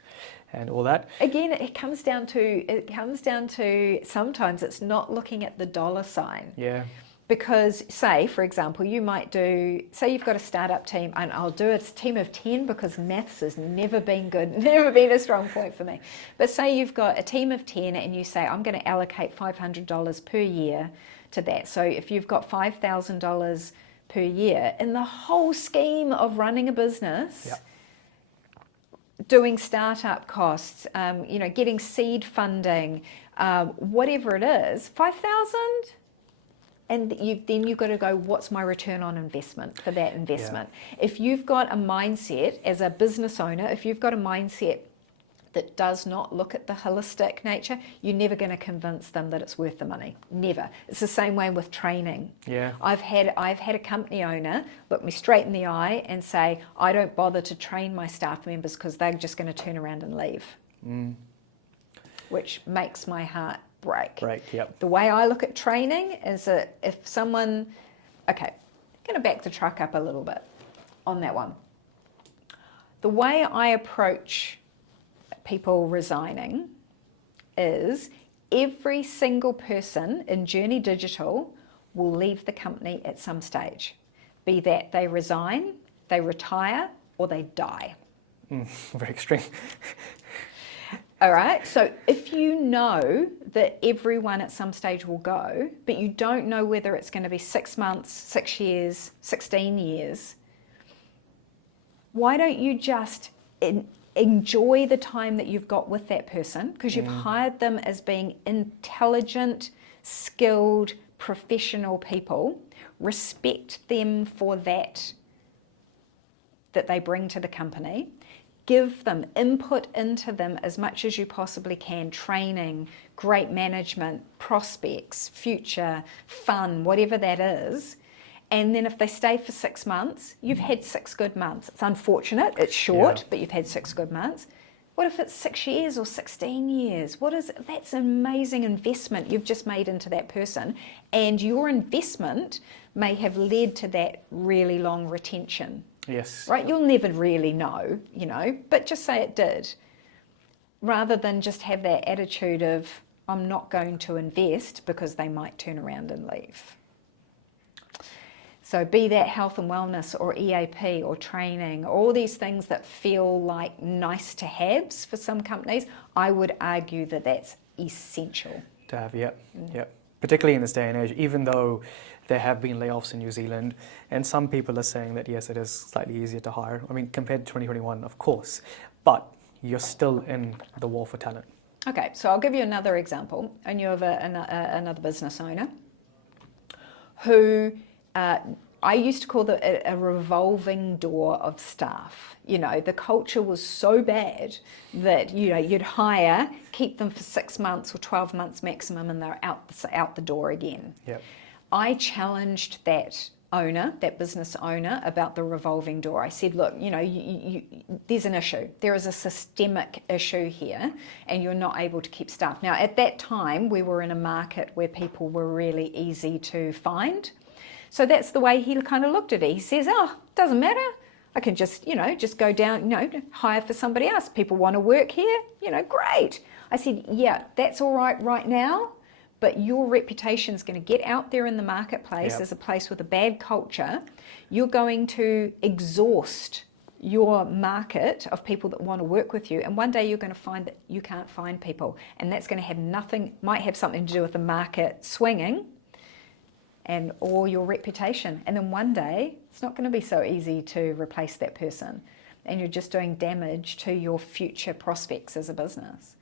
and all that. Again, it comes down to sometimes it's not looking at the dollar sign. Yeah. Because say, for example, you might say you've got a startup team, and I'll do a team of 10 because maths has never been a strong point for me. But say you've got a team of 10 and you say, I'm going to allocate $500 per year to that. So if you've got $5,000 per year in the whole scheme of running a business, doing startup costs, getting seed funding, whatever it is, $5,000, and then you've got to go, what's my return on investment for that investment? If you've got a mindset as a business owner, if you've got a mindset that does not look at the holistic nature, you're never going to convince them that it's worth the money. Never. It's the same way with training. Yeah. I've had a company owner look me straight in the eye and say, I don't bother to train my staff members because they're just going to turn around and leave. Which makes my heart break. Right, yep. The way I look at training is that if someone, going to back the truck up a little bit on that one. The way I approach people resigning is every single person in Journey Digital will leave the company at some stage, be that they resign, they retire, or they die. Very extreme. All right, so if you know that everyone at some stage will go, but you don't know whether it's going to be 6 months, 6 years, 16 years, why don't you just enjoy the time that you've got with that person, because you've hired them as being intelligent, skilled, professional people. Respect them for that they bring to the company. Give them input into them as much as you possibly can, training, great management, prospects, future, fun, whatever that is. And then if they stay for 6 months, you've had 6 good months. It's unfortunate, it's short, but you've had 6 good months. What if it's 6 years or 16 years? That's an amazing investment you've just made into that person. And your investment may have led to that really long retention. Yes. Right? You'll never really know, but just say it did. Rather than just have that attitude of, I'm not going to invest because they might turn around and leave. So be that health and wellness or EAP or training, all these things that feel like nice to haves for some companies, I would argue that that's essential. To have, yeah. Particularly in this day and age, even though there have been layoffs in New Zealand, and some people are saying that yes, it is slightly easier to hire. I mean, compared to 2021, of course, but you're still in the war for talent. Okay, so I'll give you another example. And you have another business owner who I used to call a revolving door of staff. The culture was so bad that you'd hire, keep them for 6 months or 12 months maximum, and they're out the door again. Yep. I challenged that business owner, about the revolving door. I said, look, there's an issue. There is a systemic issue here, and you're not able to keep staff. Now, at that time, we were in a market where people were really easy to find. So that's the way he kind of looked at it. He says, doesn't matter. I can just go down, hire for somebody else. People want to work here, great. I said, yeah, that's all right now. But your reputation's going to get out there in the marketplace as a place with a bad culture. You're going to exhaust your market of people that want to work with you. And one day you're going to find that you can't find people. And that's going to have might have something to do with the market swinging or your reputation. And then one day it's not going to be so easy to replace that person. And you're just doing damage to your future prospects as a business.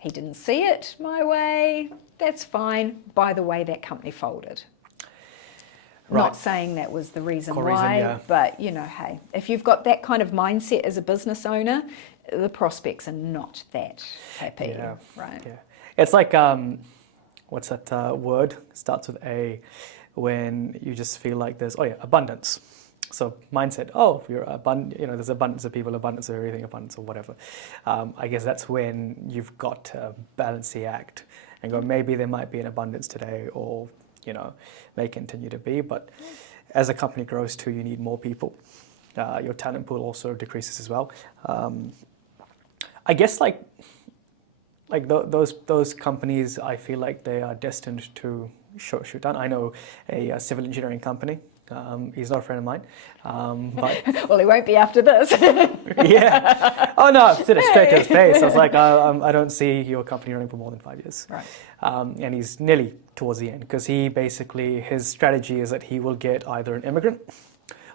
He didn't see it my way. That's fine. By the way, that company folded. Right. Not saying that was the reason why, but hey, if you've got that kind of mindset as a business owner, the prospects are not that happy, right? Yeah. It's like, what's that word? Starts with A, when you just feel like there's, abundance. So mindset, you're there's abundance of people, abundance of everything, abundance of whatever. I guess that's when you've got to balance the act and go, maybe there might be an abundance today, or, may continue to be. But as a company grows too, you need more people. Your talent pool also decreases as well. I guess those companies, I feel like they are destined to shoot down. I know a civil engineering company. He's not a friend of mine, but well, he won't be after this. Yeah. Oh no, I said it straight to his face. I was like, I don't see your company running for more than 5 years. Right. And he's nearly towards the end, because his strategy is that he will get either an immigrant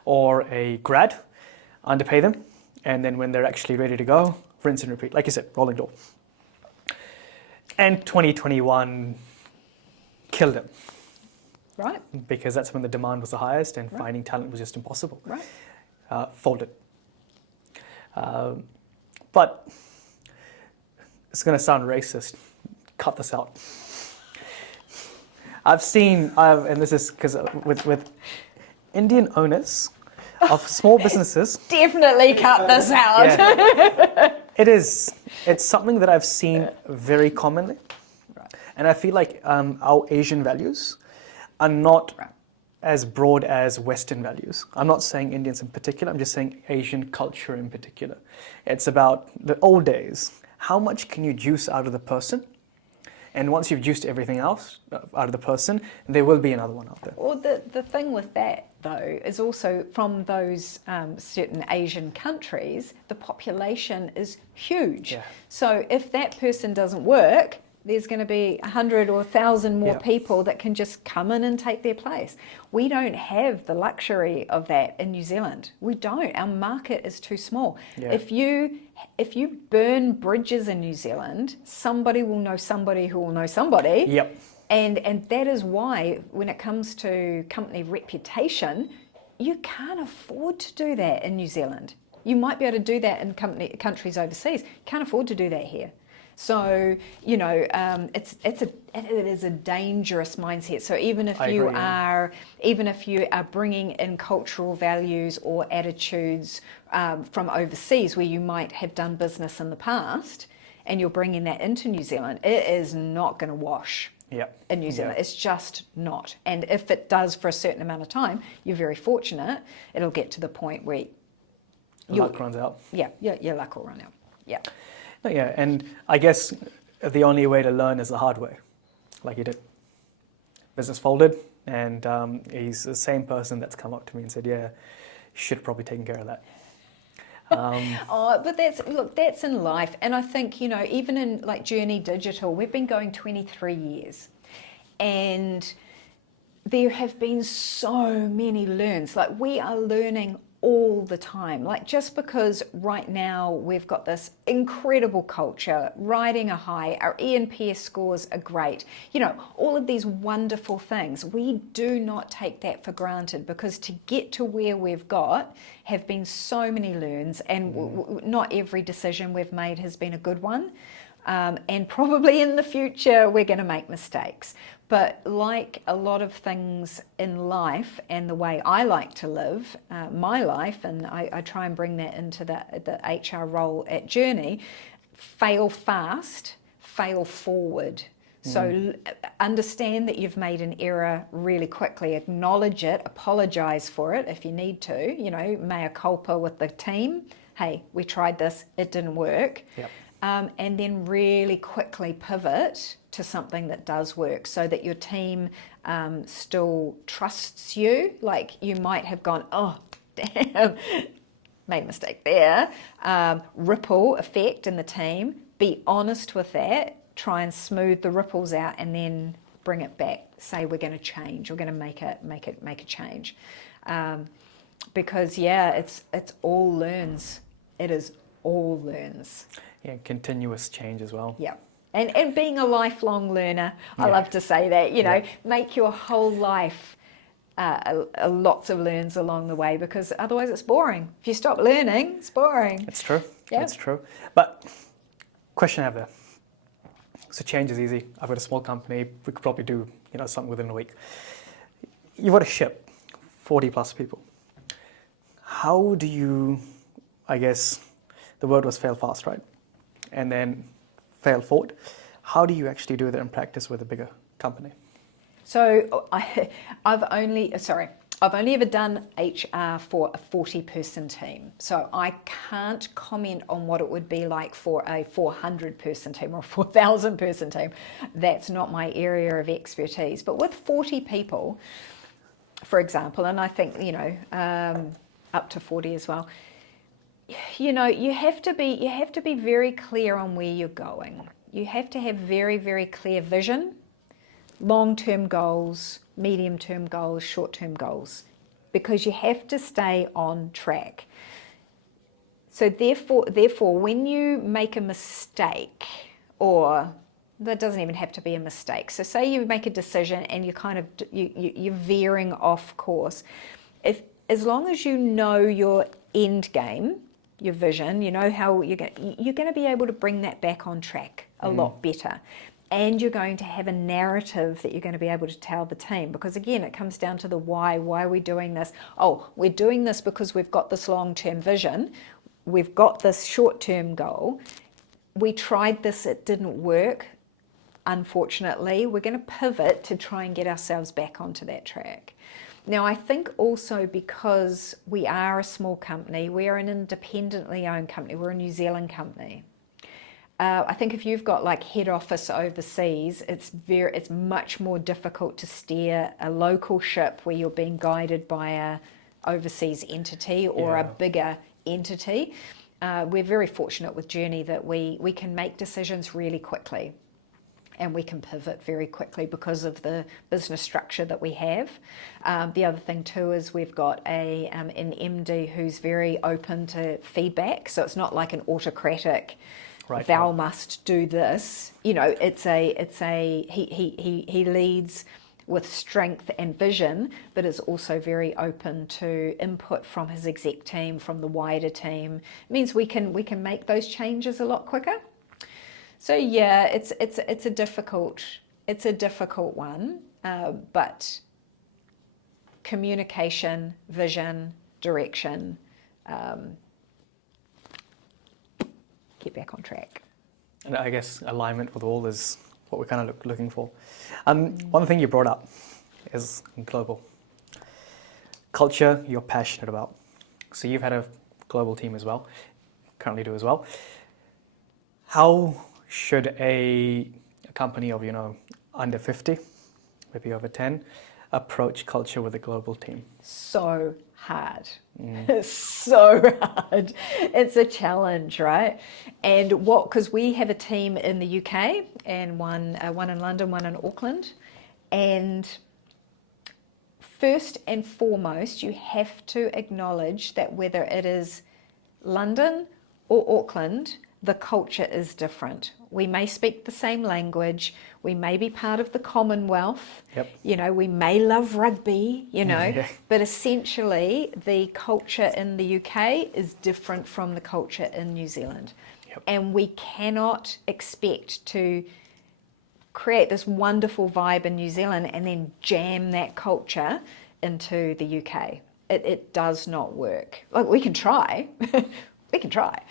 or a grad, underpay them, and then when they're actually ready to go, rinse and repeat. Like you said, rolling door. And 2021 killed him. Right. Because that's when the demand was the highest and finding talent was just impossible. Right. Folded. But it's going to sound racist. Cut this out. I've seen, and this is because with Indian owners of small businesses. Definitely cut this out. Yeah, it's something that I've seen very commonly. Right. And I feel like our Asian values are not as broad as Western values. I'm not saying Indians in particular, I'm just saying Asian culture in particular. It's about the old days. How much can you juice out of the person? And once you've juiced everything else out of the person, there will be another one out there. Well, the thing with that, though, is also from those certain Asian countries, the population is huge. Yeah. So if that person doesn't work, there's going to be 100 or 1,000 more Yeah. people that can just come in and take their place. We don't have the luxury of that in New Zealand. We don't. Our market is too small. Yeah. If you burn bridges in New Zealand, somebody will know somebody who will know somebody. Yep. And that is why, when it comes to company reputation, you can't afford to do that in New Zealand. You might be able to do that in countries overseas. You can't afford to do that here. So, you know, it is a dangerous mindset. So even if you are bringing in cultural values or attitudes from overseas where you might have done business in the past, and you're bringing that into New Zealand, it is not going to wash. In New Zealand. It's just not. And if it does for a certain amount of time, you're very fortunate, it'll get to the point where Luck runs out. Yeah, your luck will run out. Yeah. Yeah, and I guess the only way to learn is the hard way, like you did. Business folded, and he's the same person that's come up to me and said, yeah, you should have probably taken care of that. But that's in life. And I think, you know, even in like Journey Digital, we've been going 23 years. And there have been so many learns. Like, we are learning all the time. Like, just because right now we've got this incredible culture riding a high, our ENPS scores are great, you know, all of these wonderful things, we do not take that for granted, because to get to where we've got have been so many learns, and not every decision we've made has been a good one. And probably in the future we're going to make mistakes. But like a lot of things in life and the way I like to live my life, and I try and bring that into the HR role at Journey, fail fast, fail forward. So understand that you've made an error really quickly, acknowledge it, apologise for it if you need to, you know, mea culpa with the team. Hey, we tried this, it didn't work. Yep. And then really quickly pivot to something that does work, so that your team still trusts you. Like, you might have gone, oh, damn, made a mistake there. Ripple effect in the team. Be honest with that. Try and smooth the ripples out, and then bring it back. Say, we're going to change. We're going to make a change. Because it's all learns. It is all learns. Yeah, continuous change as well. Yeah. And being a lifelong learner, I love to say that, you know, make your whole life lots of learns along the way, because otherwise it's boring. If you stop learning, it's boring. It's true. Yeah. It's true. But question I have there. So change is easy. I've got a small company. We could probably do, you know, something within a week. You've got a ship, 40 plus people. How do you, I guess, the word was fail fast, right? And then fail forward. How do you actually do that in practice with a bigger company? So I've only ever done HR for a 40-person team. So I can't comment on what it would be like for a 400-person team or a 4,000-person team. That's not my area of expertise. But with 40 people, for example, and I think, you know, up to 40 as well, you know, you have to be very clear on where you're going. You have to have very, very clear vision, long-term goals, medium-term goals, short-term goals, because you have to stay on track. So therefore, when you make a mistake, or that doesn't even have to be a mistake. So say you make a decision and you're veering off course. As long as you know your end game, your vision, you know how you're going to be able to bring that back on track a lot better. And you're going to have a narrative that you're going to be able to tell the team, because again, it comes down to the why. Why are we doing this? Oh, we're doing this because we've got this long-term vision. We've got this short-term goal. We tried this, it didn't work. Unfortunately, we're going to pivot to try and get ourselves back onto that track. Now, I think also because we are a small company, we are an independently owned company, we're a New Zealand company. I think if you've got like head office overseas, it's much more difficult to steer a local ship where you're being guided by a overseas entity or a bigger entity. We're very fortunate with Journey that we can make decisions really quickly. And we can pivot very quickly because of the business structure that we have. The other thing too is we've got an MD who's very open to feedback. So it's not like an autocratic, thou must do this. You know, he leads with strength and vision, but is also very open to input from his exec team, from the wider team. It means we can make those changes a lot quicker. So yeah, it's a difficult one, but communication, vision, direction, get back on track. And I guess alignment with all is what we're kind of looking for. One thing you brought up is global culture. You're passionate about. So you've had a global team as well, currently do as well. How should a company of, under 50, maybe over 10, approach culture with a global team? So hard. So hard. It's a challenge, right? And because we have a team in the UK and one in London, one in Auckland. And first and foremost, you have to acknowledge that whether it is London or Auckland, the culture is different. We may speak the same language. We may be part of the Commonwealth. Yep. We may love rugby, but essentially the culture in the UK is different from the culture in New Zealand. Yep. And we cannot expect to create this wonderful vibe in New Zealand and then jam that culture into the UK. It does not work. Like, we can try. We can try,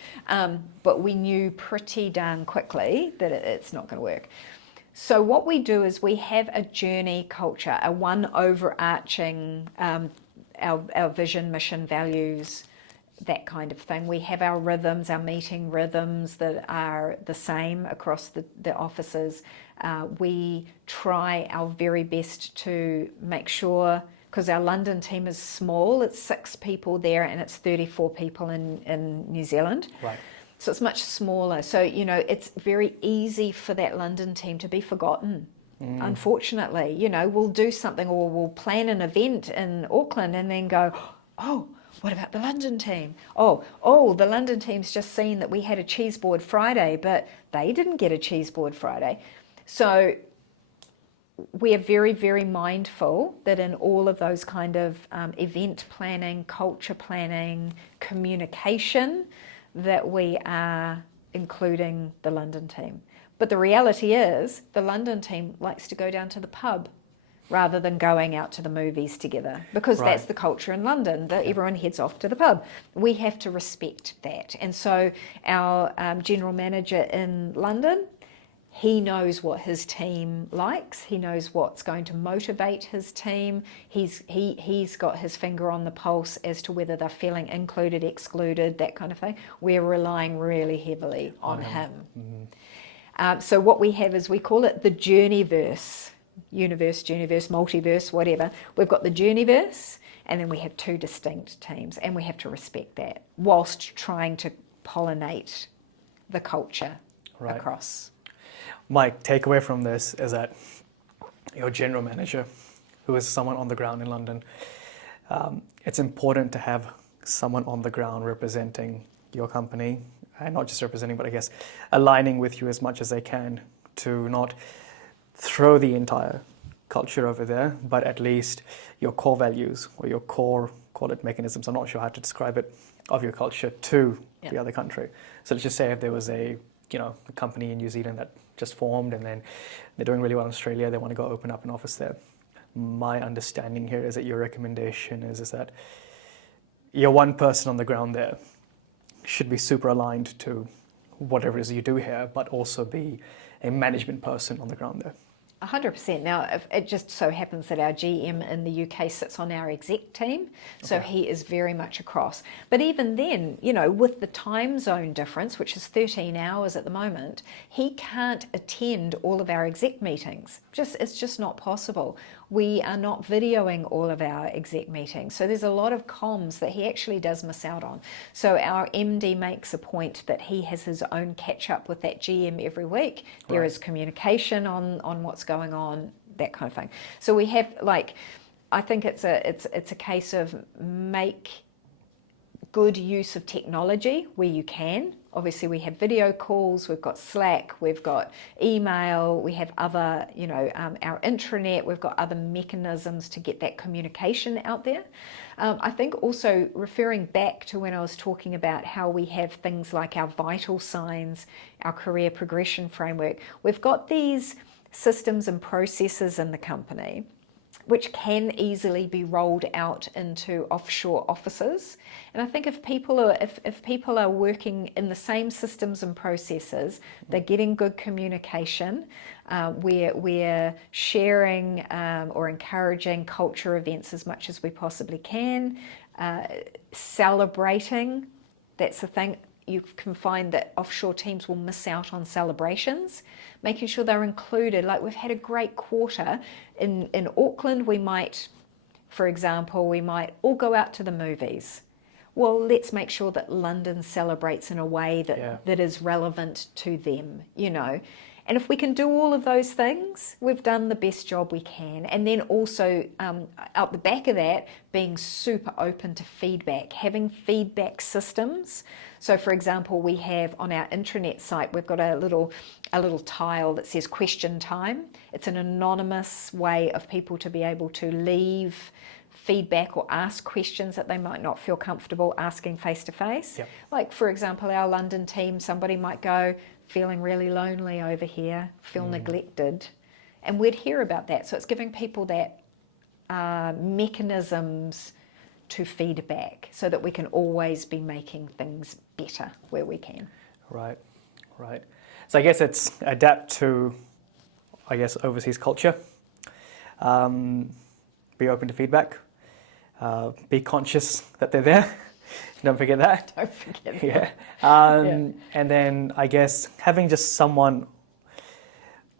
but we knew pretty darn quickly that it's not going to work. So what we do is we have a journey culture, a one overarching, our vision, mission, values, that kind of thing. We have our rhythms, our meeting rhythms that are the same across the offices. We try our very best to make sure, because our London team is small, it's 6 people there and it's 34 people in New Zealand. Right. So it's much smaller. So, it's very easy for that London team to be forgotten, unfortunately. We'll do something or we'll plan an event in Auckland and then go, oh, what about the London team? Oh, the London team's just seen that we had a cheese board Friday, but they didn't get a cheese board Friday. So we are very, very mindful that in all of those kind of event planning, culture planning, communication, that we are including the London team. But the reality is the London team likes to go down to the pub rather than going out to the movies together, because that's the culture in London, that everyone heads off to the pub. We have to respect that. And so our general manager in London, he knows what his team likes. He knows what's going to motivate his team. He's got his finger on the pulse as to whether they're feeling included, excluded, that kind of thing. We're relying really heavily on him. So what we have is, we call it the Journeyverse. Universe, multiverse, whatever. We've got the Journeyverse, and then we have 2 distinct teams, and we have to respect that whilst trying to pollinate the culture across. My takeaway from this is that your general manager, who is someone on the ground in London, it's important to have someone on the ground representing your company, and not just representing, but I guess aligning with you as much as they can, to not throw the entire culture over there, but at least your core values or your core, call it mechanisms, I'm not sure how to describe it, of your culture to the other country. So let's just say if there was a company in New Zealand that just formed and then they're doing really well in Australia, they want to go open up an office there. My understanding here is that your recommendation is that your one person on the ground there should be super aligned to whatever it is you do here, but also be a management person on the ground there. 100%. Now, if it just so happens that our GM in the UK sits on our exec team, so Okay. he is very much across. But even then, you know, with the time zone difference, which is 13 hours at the moment, he can't attend all of our exec meetings. It's just not possible. We are not videoing all of our exec meetings. So there's a lot of comms that he actually does miss out on. So our MD makes a point that he has his own catch up with that GM every week. There Right. is communication on what's going on, that kind of thing. So we have, like, I think it's a case of make good use of technology where you can. Obviously, we have video calls, we've got Slack, we've got email, we have other, you know, our intranet, we've got other mechanisms to get that communication out there. I think also referring back to when I was talking about how we have things like our vital signs, our career progression framework, we've got these systems and processes in the company which can easily be rolled out into offshore offices. And I think if people are working in the same systems and processes, they're getting good communication, we're sharing or encouraging culture events as much as we possibly can, celebrating, that's the thing. You can find that offshore teams will miss out on celebrations, making sure they're included. Like, we've had a great quarter in Auckland. We might, for example, all go out to the movies. Well, let's make sure that London celebrates in a way that is relevant to them, you know. And if we can do all of those things, we've done the best job we can. And then also, out the back of that, being super open to feedback, having feedback systems. So, for example, we have on our intranet site, we've got a little tile that says question time. It's an anonymous way of people to be able to leave feedback or ask questions that they might not feel comfortable asking face to face. Like, for example, our London team, somebody might go, feeling really lonely over here, feel neglected, and we'd hear about that. So it's giving people that mechanisms to feedback so that we can always be making things better where we can. Right. So I guess it's adapt to, I guess, overseas culture. Be open to feedback. Be conscious that they're there. Don't forget that. Don't forget that. Yeah. And then I guess having just someone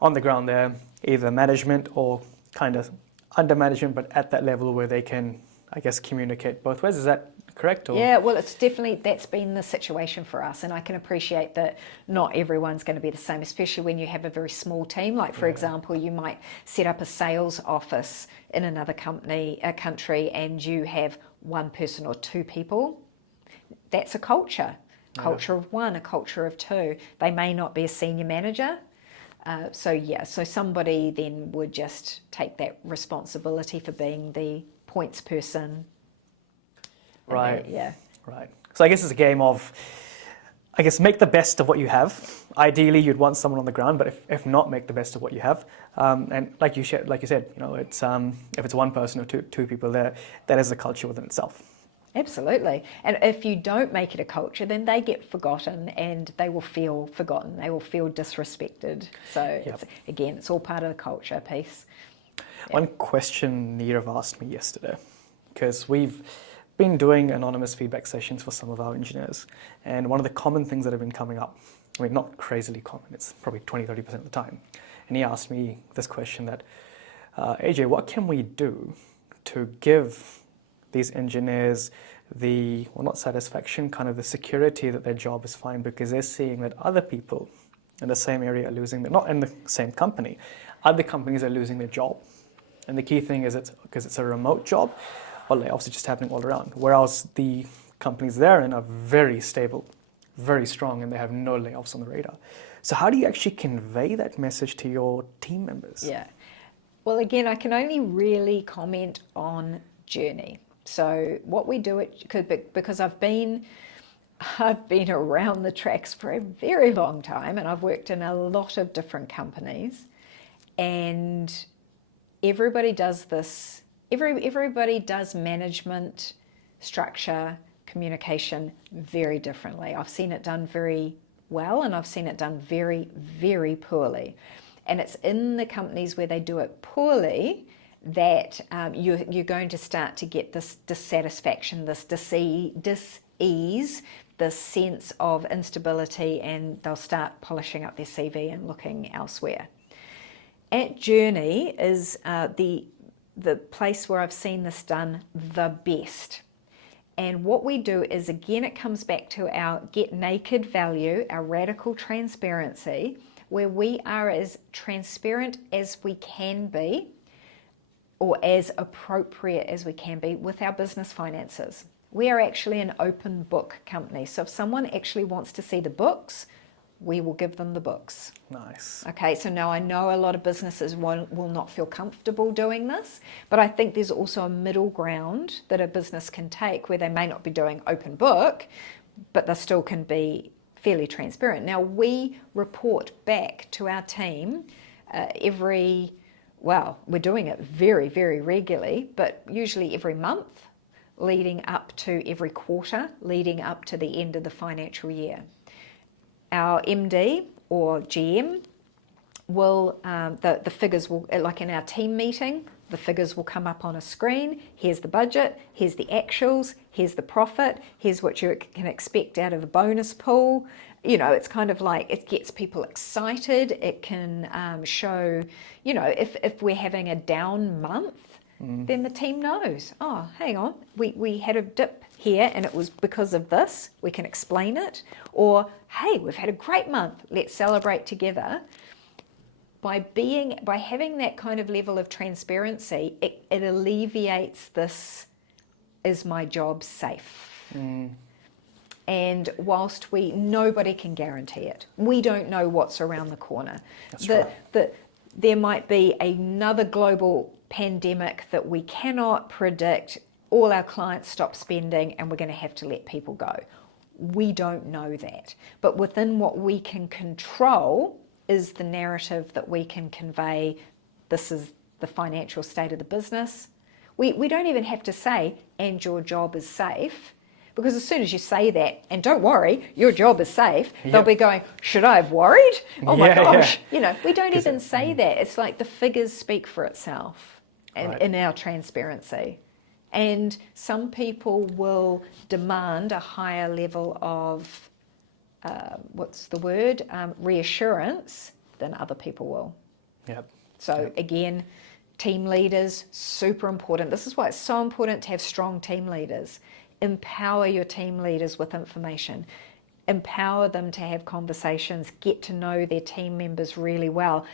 on the ground there, either management or kind of under management, but at that level where they can, I guess, communicate both ways. Is that correct? Or? Yeah, well, it's definitely, that's been the situation for us, and I can appreciate that not everyone's going to be the same, especially when you have a very small team. Like, for example, you might set up a sales office in another country, and you have one person or two people. That's a culture of one, a culture of two. They may not be a senior manager. So somebody then would just take that responsibility for being the points person. Right. Yeah. Right. So I guess it's a game of, I guess, make the best of what you have. Ideally, you'd want someone on the ground, but if not, make the best of what you have. And like you said, you know, it's if it's one person or two people there, that is a culture within itself. Absolutely. And if you don't make it a culture, then they get forgotten and they will feel forgotten. They will feel disrespected. So it's all part of the culture piece. One question Nirav asked me yesterday, because we've been doing anonymous feedback sessions for some of our engineers, and one of the common things that have been coming up, I mean, not crazily common, it's probably 20-30% of the time, and he asked me this question that, AJ, what can we do to give these engineers the, well, not satisfaction, kind of the security that their job is fine, because they're seeing that other people in the same area are losing, not in the same company, other companies are losing their job. And the key thing is because it's a remote job, well, layoffs are just happening all around. Whereas the companies they're in are very stable, very strong, and they have no layoffs on the radar. So how do you actually convey that message to your team members? Yeah. Well, again, I can only really comment on journey. So what we do, because I've been around the tracks for a very long time, and I've worked in a lot of different companies, and everybody does this. Everybody does management, structure, communication very differently. I've seen it done very well, and I've seen it done very, very poorly. And it's in the companies where they do it poorly that you're going to start to get this dissatisfaction, this dis-ease, this sense of instability, and they'll start polishing up their CV and looking elsewhere. At Journey is the place where I've seen this done the best. And what we do is, again, it comes back to our get naked value, our radical transparency, where we are as transparent as we can be, or as appropriate as we can be with our business finances. We are actually an open book company. So if someone actually wants to see the books, we will give them the books. Nice. Okay, so now I know a lot of businesses will not feel comfortable doing this, but I think there's also a middle ground that a business can take where they may not be doing open book, but they still can be fairly transparent. Now, we report back to our team we're doing it very, very regularly, but usually every month, leading up to every quarter, leading up to the end of the financial year. Our MD or GM will, the figures will, like in our team meeting, the figures will come up on a screen. Here's the budget, here's the actuals, here's the profit, here's what you can expect out of the bonus pool. You know, it's kind of like, it gets people excited. It can show, you know, if we're having a down month, then the team knows, oh, hang on, we had a dip here and it was because of this. We can explain it. Or, hey, we've had a great month. Let's celebrate together. By having that kind of level of transparency, it alleviates this, is my job safe? And whilst nobody can guarantee it, we don't know what's around the corner. That's right. There might be another global pandemic that we cannot predict. All our clients stop spending and we're going to have to let people go. We don't know that. But within what we can control is the narrative that we can convey. This is the financial state of the business. We don't even have to say, and your job is safe. Because as soon as you say that, and don't worry, your job is safe, they'll be going, should I have worried? Oh my gosh. You know, we don't even say that. It's like the figures speak for itself in our transparency. And some people will demand a higher level of, reassurance than other people will. Yep. So again, team leaders, super important. This is why it's so important to have strong team leaders. Empower your team leaders with information. Empower them to have conversations, get to know their team members really well,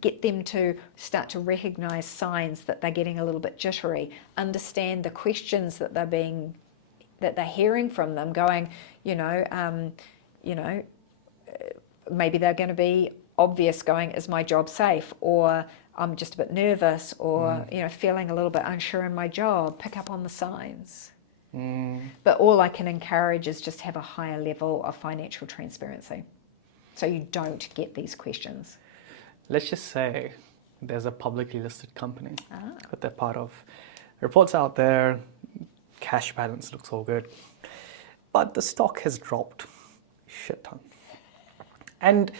get them to start to recognise signs that they're getting a little bit jittery, understand the questions that they're hearing from them, going, maybe they're going to be obvious, going, is my job safe? Or I'm just a bit nervous, or feeling a little bit unsure in my job. Pick up on the signs. But all I can encourage is just have a higher level of financial transparency, so you don't get these questions. Let's just say there's a publicly listed company that they're part of. Reports out there, cash balance looks all good, but the stock has dropped a shit ton. And,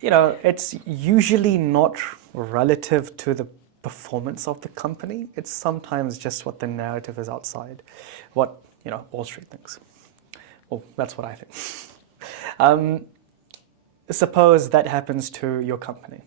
it's usually not relative to the performance of the company. It's sometimes just what the narrative is outside, what Wall Street thinks. Well, that's what I think. Suppose that happens to your company.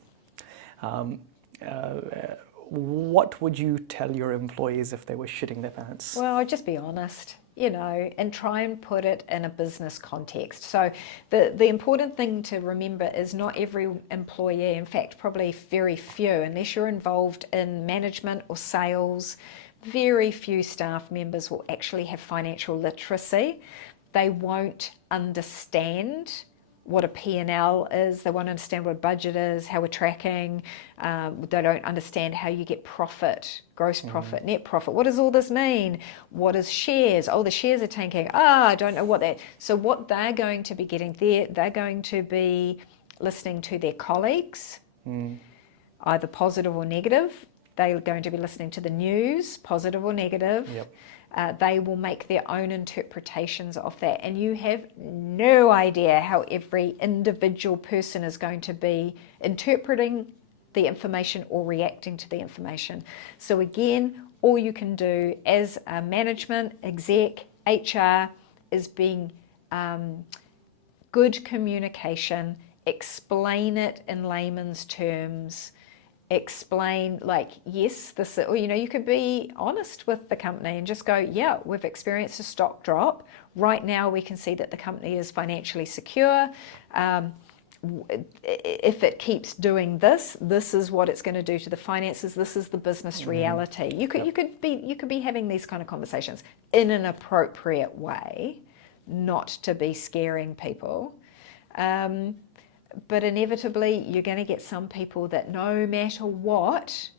What would you tell your employees if they were shitting their pants? Well, I'd just be honest, and try and put it in a business context. So the important thing to remember is not every employee, in fact, probably very few, unless you're involved in management or sales, very few staff members will actually have financial literacy. They won't understand what a P&L is. They won't understand what a budget is, how we're tracking. They don't understand how you get profit, gross profit, net profit. What does all this mean? What is shares? Oh, the shares are tanking. I don't know what that. So what they're going to be getting there, they're going to be listening to their colleagues, either positive or negative. They're going to be listening to the news, positive or negative. Yep. They will make their own interpretations of that, and you have no idea how every individual person is going to be interpreting the information or reacting to the information. So again, all you can do as a management, exec, HR is being good communication, explain it in layman's terms, explain like, yes, this, or you could be honest with the company and just go, yeah, we've experienced a stock drop. Right now we can see that the company is financially secure. If it keeps doing this, this is what it's going to do to the finances. This is the business reality. You could be having these kind of conversations in an appropriate way, not to be scaring people. But inevitably, you're going to get some people that no matter what,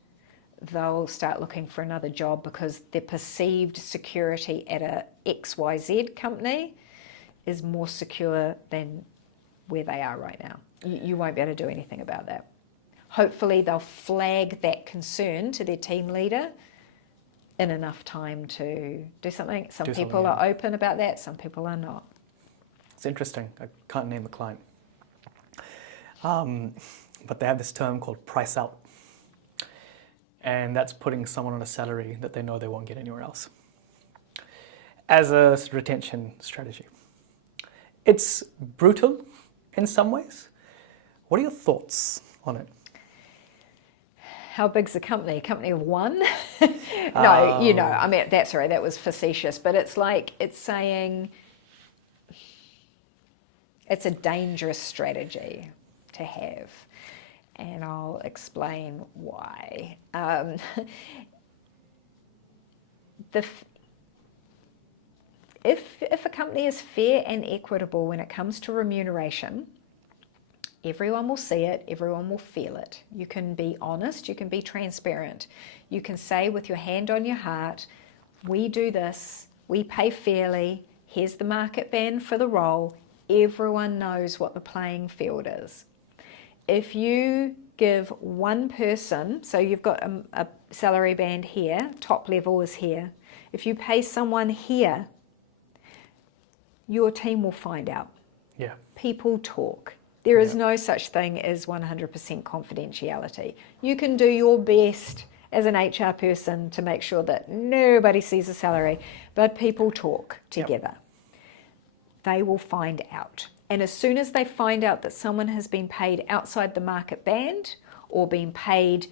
they'll start looking for another job because their perceived security at a XYZ company is more secure than where they are right now. You won't be able to do anything about that. Hopefully, they'll flag that concern to their team leader in enough time to do something. Some people are open about that, some people are not. It's interesting. I can't name the client. But they have this term called price out. And that's putting someone on a salary that they know they won't get anywhere else as a retention strategy. It's brutal in some ways. What are your thoughts on it? How big's the company? A company of one? No, I mean, that's right, that was facetious, but it's like, it's saying it's a dangerous strategy to have. And I'll explain why. If a company is fair and equitable when it comes to remuneration, everyone will see it, everyone will feel it. You can be honest, you can be transparent. You can say with your hand on your heart, we do this, we pay fairly, here's the market band for the role, everyone knows what the playing field is. If you give one person, so you've got a salary band here, top level is here. If you pay someone here, your team will find out. Yeah. People talk. There is no such thing as 100% confidentiality. You can do your best as an HR person to make sure that nobody sees the salary, but people talk together. They will find out. And as soon as they find out that someone has been paid outside the market band or been paid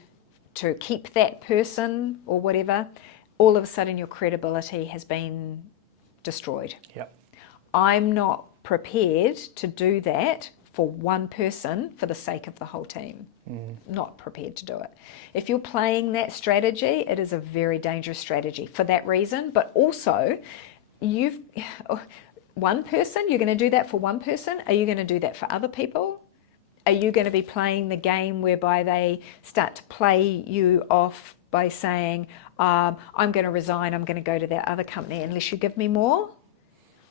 to keep that person or whatever, all of a sudden your credibility has been destroyed. Yep. I'm not prepared to do that for one person for the sake of the whole team. Not prepared to do it. If you're playing that strategy, it is a very dangerous strategy for that reason, but also one person, you're going to do that for one person. Are you going to do that for other people? Are you going to be playing the game whereby they start to play you off by saying, I'm going to resign, I'm going to go to that other company unless you give me more?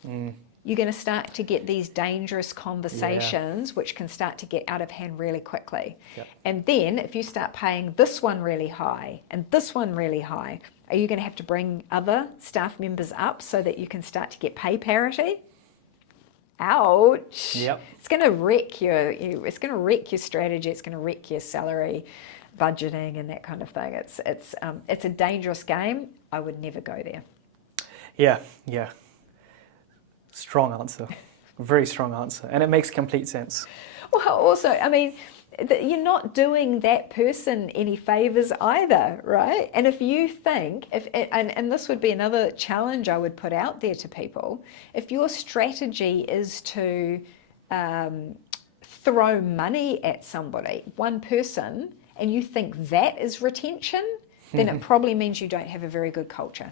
You're going to start to get these dangerous conversations which can start to get out of hand really quickly. Yep. And then if you start paying this one really high and this one really high, are you going to have to bring other staff members up so that you can start to get pay parity? Ouch! Yep. It's going to wreck it's going to wreck your strategy. It's going to wreck your salary budgeting and that kind of thing. It's a dangerous game. I would never go there. Yeah. Strong answer. Very strong answer. And it makes complete sense. Well, also, I mean, you're not doing that person any favors either, right? And if you think, and this would be another challenge I would put out there to people, if your strategy is to throw money at somebody, one person, and you think that is retention, then it probably means you don't have a very good culture.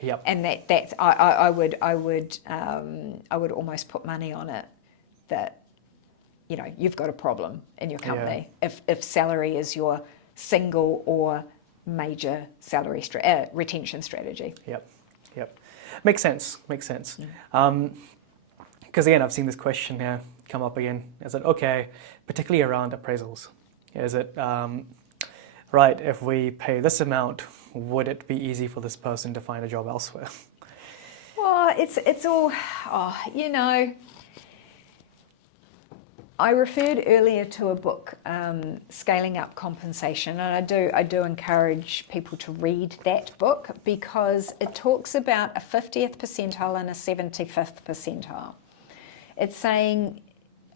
Yep. And that's I would almost put money on it that you've got a problem in your company if salary is your single or major salary retention strategy. Yep. Makes sense. Because again, I've seen this question here come up again. Is it okay, particularly around appraisals? Is it right, if we pay this amount, would it be easy for this person to find a job elsewhere? It's all, you know, I referred earlier to a book, Scaling Up Compensation, and I do encourage people to read that book because it talks about a 50th percentile and a 75th percentile. It's saying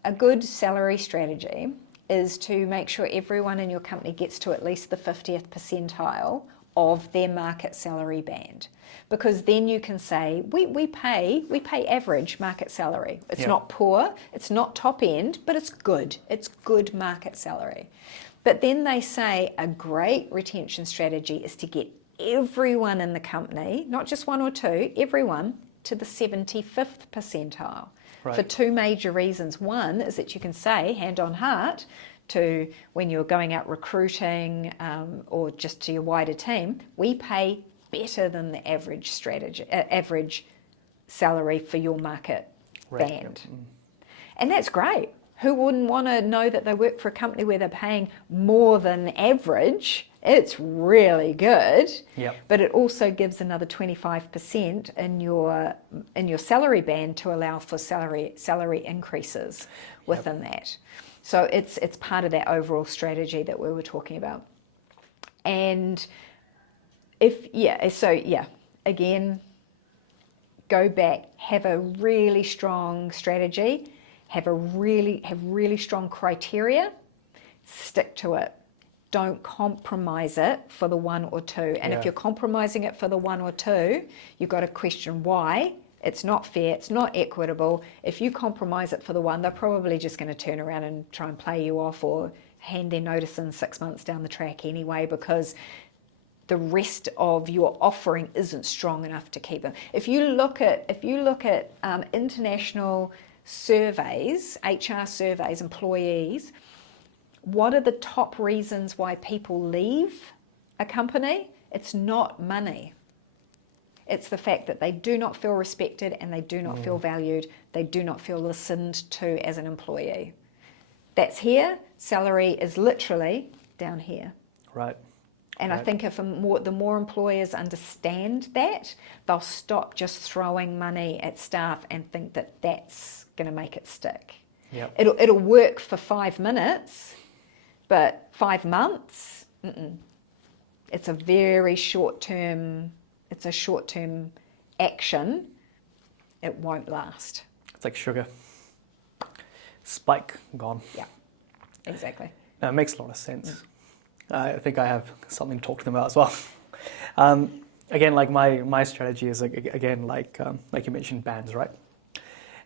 a good salary strategy is to make sure everyone in your company gets to at least the 50th percentile of their market salary band, because then you can say we pay average market salary. It's not poor, it's not top end, but it's good market salary. But then they say a great retention strategy is to get everyone in the company, not just one or two, everyone to the 75th percentile. Right. For two major reasons. One is that you can say, hand on heart, to when you're going out recruiting or just to your wider team, we pay better than the average average salary for your market band. And that's great. Who wouldn't want to know that they work for a company where they're paying more than average? It's really good. Yep. But it also gives another 25% in your salary band to allow for salary increases within that. So it's part of that overall strategy that we were talking about. And again, go back, have a really strong strategy, have really strong criteria, stick to it. Don't compromise it for the one or two. And if you're compromising it for the one or two, you've got to question why. It's not fair, it's not equitable. If you compromise it for the one, they're probably just going to turn around and try and play you off or hand their notice in 6 months down the track anyway, because the rest of your offering isn't strong enough to keep them. If you look at international surveys, HR surveys, employees, what are the top reasons why people leave a company? It's not money. It's the fact that they do not feel respected and they do not feel valued. They do not feel listened to as an employee. That's here. Salary is literally down here. Right. And I think if the more employers understand that, they'll stop just throwing money at staff and think that that's going to make it stick. Yep. It'll work for 5 minutes, but 5 months, it's a very short-term. It's a short-term action. It won't last. It's like sugar. Spike, gone. Yeah, exactly. No, it makes a lot of sense. I think I have something to talk to them about as well. Again, like my strategy is like you mentioned, bands, right?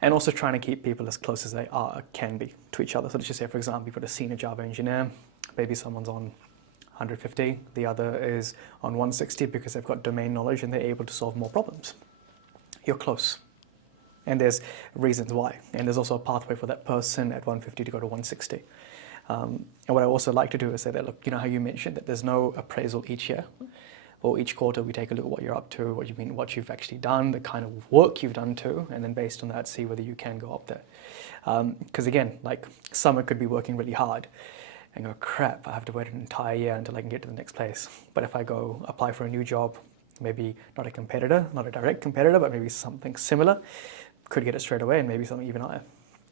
And also trying to keep people as close as they can be to each other. So let's just say, for example, you've got a senior Java engineer, maybe someone's on 150, the other is on 160 because they've got domain knowledge and they're able to solve more problems. You're close. And there's reasons why. And there's also a pathway for that person at 150 to go to 160. And what I also like to do is say that, look, you know how you mentioned that there's no appraisal each year or each quarter we take a look at what you're up to, what you've actually done, the kind of work you've done too, and then based on that, see whether you can go up there. Because again, like summer could be working really hard and go, crap, I have to wait an entire year until I can get to the next place. But if I go apply for a new job, maybe not a competitor, not a direct competitor, but maybe something similar, could get it straight away and maybe something even higher.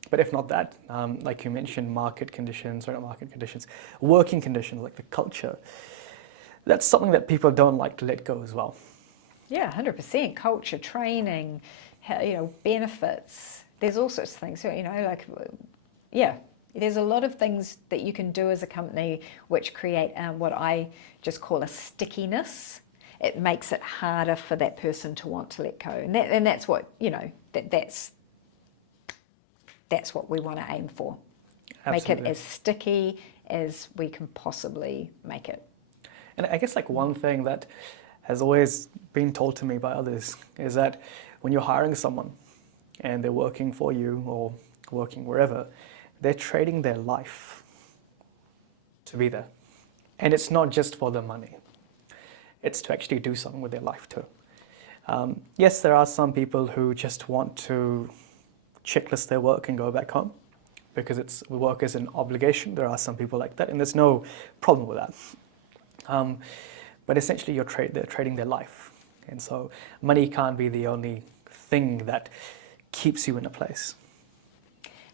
But if not that, like you mentioned, working conditions, like the culture, that's something that people don't like to let go as well. Yeah, 100%. Culture, training, benefits. There's all sorts of things, there's a lot of things that you can do as a company which create what I just call a stickiness. It makes it harder for that person to want to let go. And that's what, that's what we want to aim for. Absolutely. Make it as sticky as we can possibly make it. And I guess like one thing that has always been told to me by others is that when you're hiring someone and they're working for you or working wherever, they're trading their life to be there. And it's not just for the money. It's to actually do something with their life too. Yes, there are some people who just want to checklist their work and go back home because work is an obligation. There are some people like that, and there's no problem with that. But essentially, they're trading their life. And so money can't be the only thing that keeps you in a place?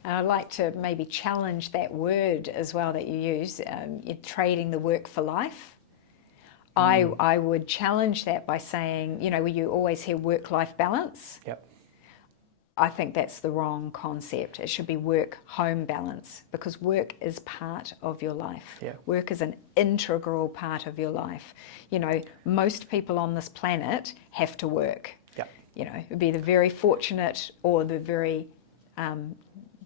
And I'd like to maybe challenge that word as well that you use, you're trading the work for life. I would challenge that by saying, where you always hear work-life balance. Yep. I think that's the wrong concept. It should be work-home balance, because work is part of your life. Yeah. Work is an integral part of your life. Most people on this planet have to work. Yeah. It'd be the very fortunate or the very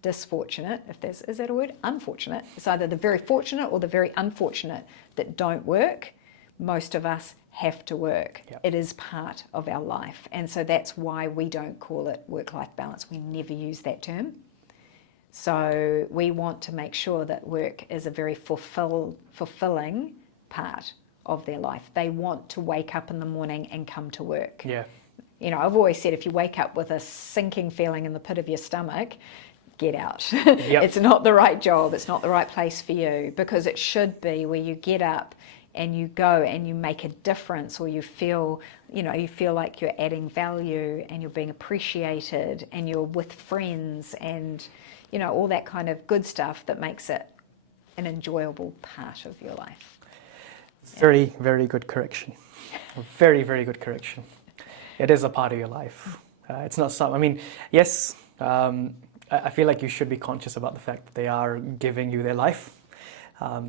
dysfortunate, is that a word? Unfortunate. It's either the very fortunate or the very unfortunate that don't work. Most of us have to work. Yep. It is part of our life. And so that's why we don't call it work-life balance. We never use that term. So we want to make sure that work is a very fulfilling part of their life. They want to wake up in the morning and come to work. Yeah. I've always said, if you wake up with a sinking feeling in the pit of your stomach, get out. Yep. It's not the right job. It's not the right place for you, because it should be where you get up and you go and you make a difference, or you feel like you're adding value and you're being appreciated and you're with friends and, all that kind of good stuff that makes it an enjoyable part of your life. Very, very good correction. Very, very good correction. It is a part of your life. It's not something, yes, I feel like you should be conscious about the fact that they are giving you their life,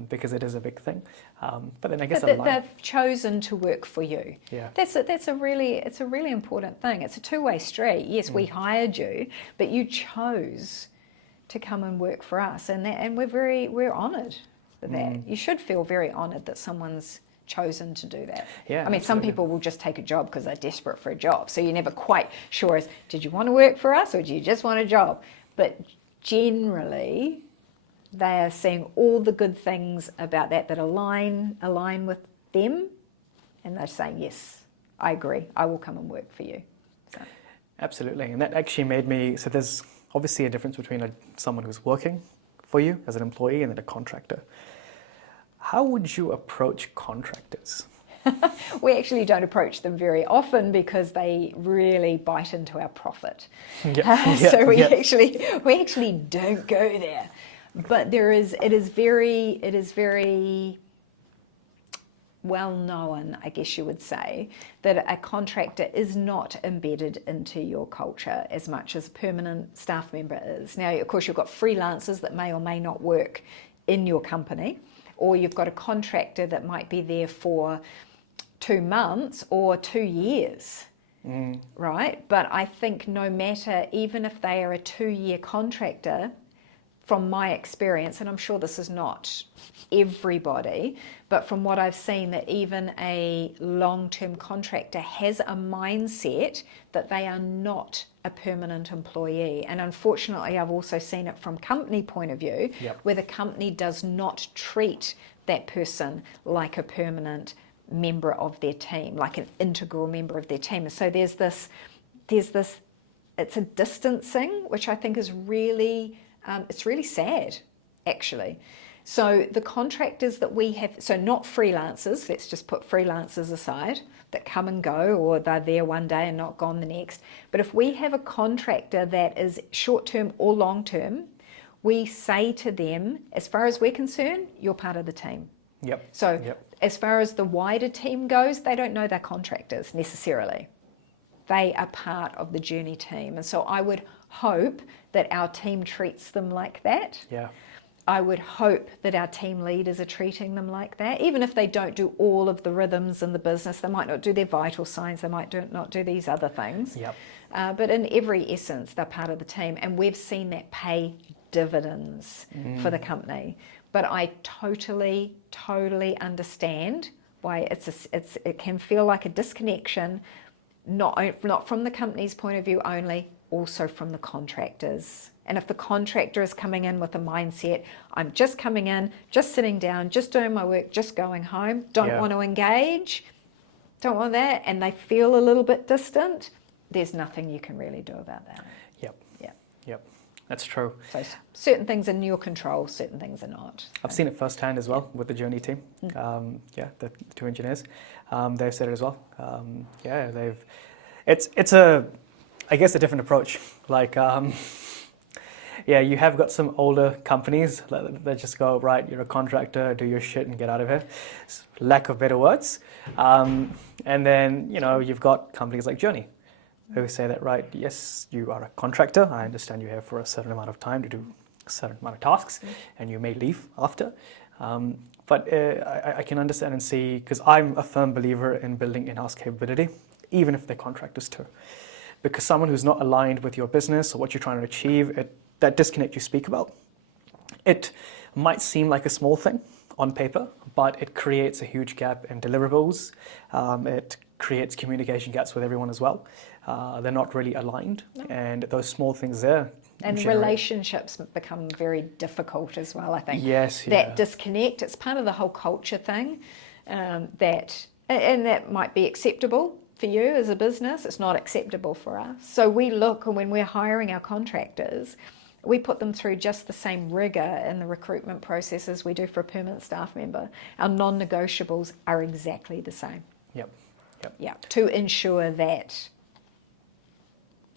because it is a big thing. But then I guess they've chosen to work for you. Yeah. It's a really important thing. It's a two-way street. Yes, we hired you, but you chose to come and work for us, and we're honoured for that. You should feel very honoured that someone's chosen to do that. Yeah, some absolutely. people will just take a job because they're desperate for a job. So you're never quite sure did you want to work for us or do you just want a job? But generally, they are seeing all the good things about that align with them, and they're saying, yes, I agree, I will come and work for you. So. Absolutely, and that actually made me, so there's obviously a difference between someone who's working for you as an employee and then a contractor. How would you approach contractors? We actually don't approach them very often because they really bite into our profit. So we actually don't go there. But it is very well known, I guess you would say, that a contractor is not embedded into your culture as much as a permanent staff member is. Now, of course, you've got freelancers that may or may not work in your company, or you've got a contractor that might be there for 2 months or 2 years, right? But I think no matter, even if they are a 2-year contractor, from my experience, and I'm sure this is not everybody, but from what I've seen, that even a long-term contractor has a mindset that they are not a permanent employee. And unfortunately, I've also seen it from company point of view, where the company does not treat that person like a permanent member of their team, like an integral member of their team. And so there's this, it's a distancing, which I think is really, it's really sad, actually. So the contractors that we have, so not freelancers, let's just put freelancers aside, that come and go, or they're there one day and not gone the next. But if we have a contractor that is short-term or long-term, we say to them, as far as we're concerned, you're part of the team. So as far as the wider team goes, they don't know they're contractors necessarily. They are part of the journey team. And so I would hope that our team treats them like that. I would hope that our team leaders are treating them like that. Even if they don't do all of the rhythms in the business, they might not do their vital signs, they might not do these other things. But in every essence, they're part of the team. And we've seen that pay dividends for the company. But I totally understand why it can feel like a disconnection, not from the company's point of view only, also from the contractors. And if the contractor is coming in with a mindset, I'm just coming in, just sitting down, just doing my work, just going home, don't want to engage, don't want that, and they feel a little bit distant, there's nothing you can really do about that. That's true. So certain things are in your control, certain things are not. I've seen it firsthand as well with the Journey team. The 2 engineers, they've said it as well. I guess a different approach. Like, yeah, you have got some older companies that just go, right, you're a contractor, do your shit and get out of here. Lack of better words. And then, you've got companies like Journey who say that, right, yes, you are a contractor. I understand you're here for a certain amount of time to do a certain amount of tasks, and you may leave after. But I can understand and see, because I'm a firm believer in building in-house capability, even if they're contractors too. Because someone who's not aligned with your business or what you're trying to achieve, that disconnect you speak about, it might seem like a small thing on paper, but it creates a huge gap in deliverables. It creates communication gaps with everyone as well. They're not really aligned, and those small things there. And relationships become very difficult as well, I think. Yes, that disconnect, it's part of the whole culture thing, that might be acceptable for you as a business. It's not acceptable for us. So we look, when we're hiring our contractors, we put them through just the same rigor in the recruitment process as we do for a permanent staff member. Our non-negotiables are exactly the same. Yep. Yeah, to ensure that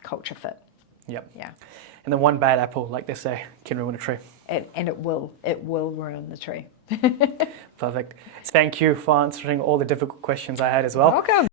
culture fit. Yep. Yeah. And then one bad apple, like they say, can ruin a tree. And it will ruin the tree. Perfect. Thank you for answering all the difficult questions I had as well. Welcome.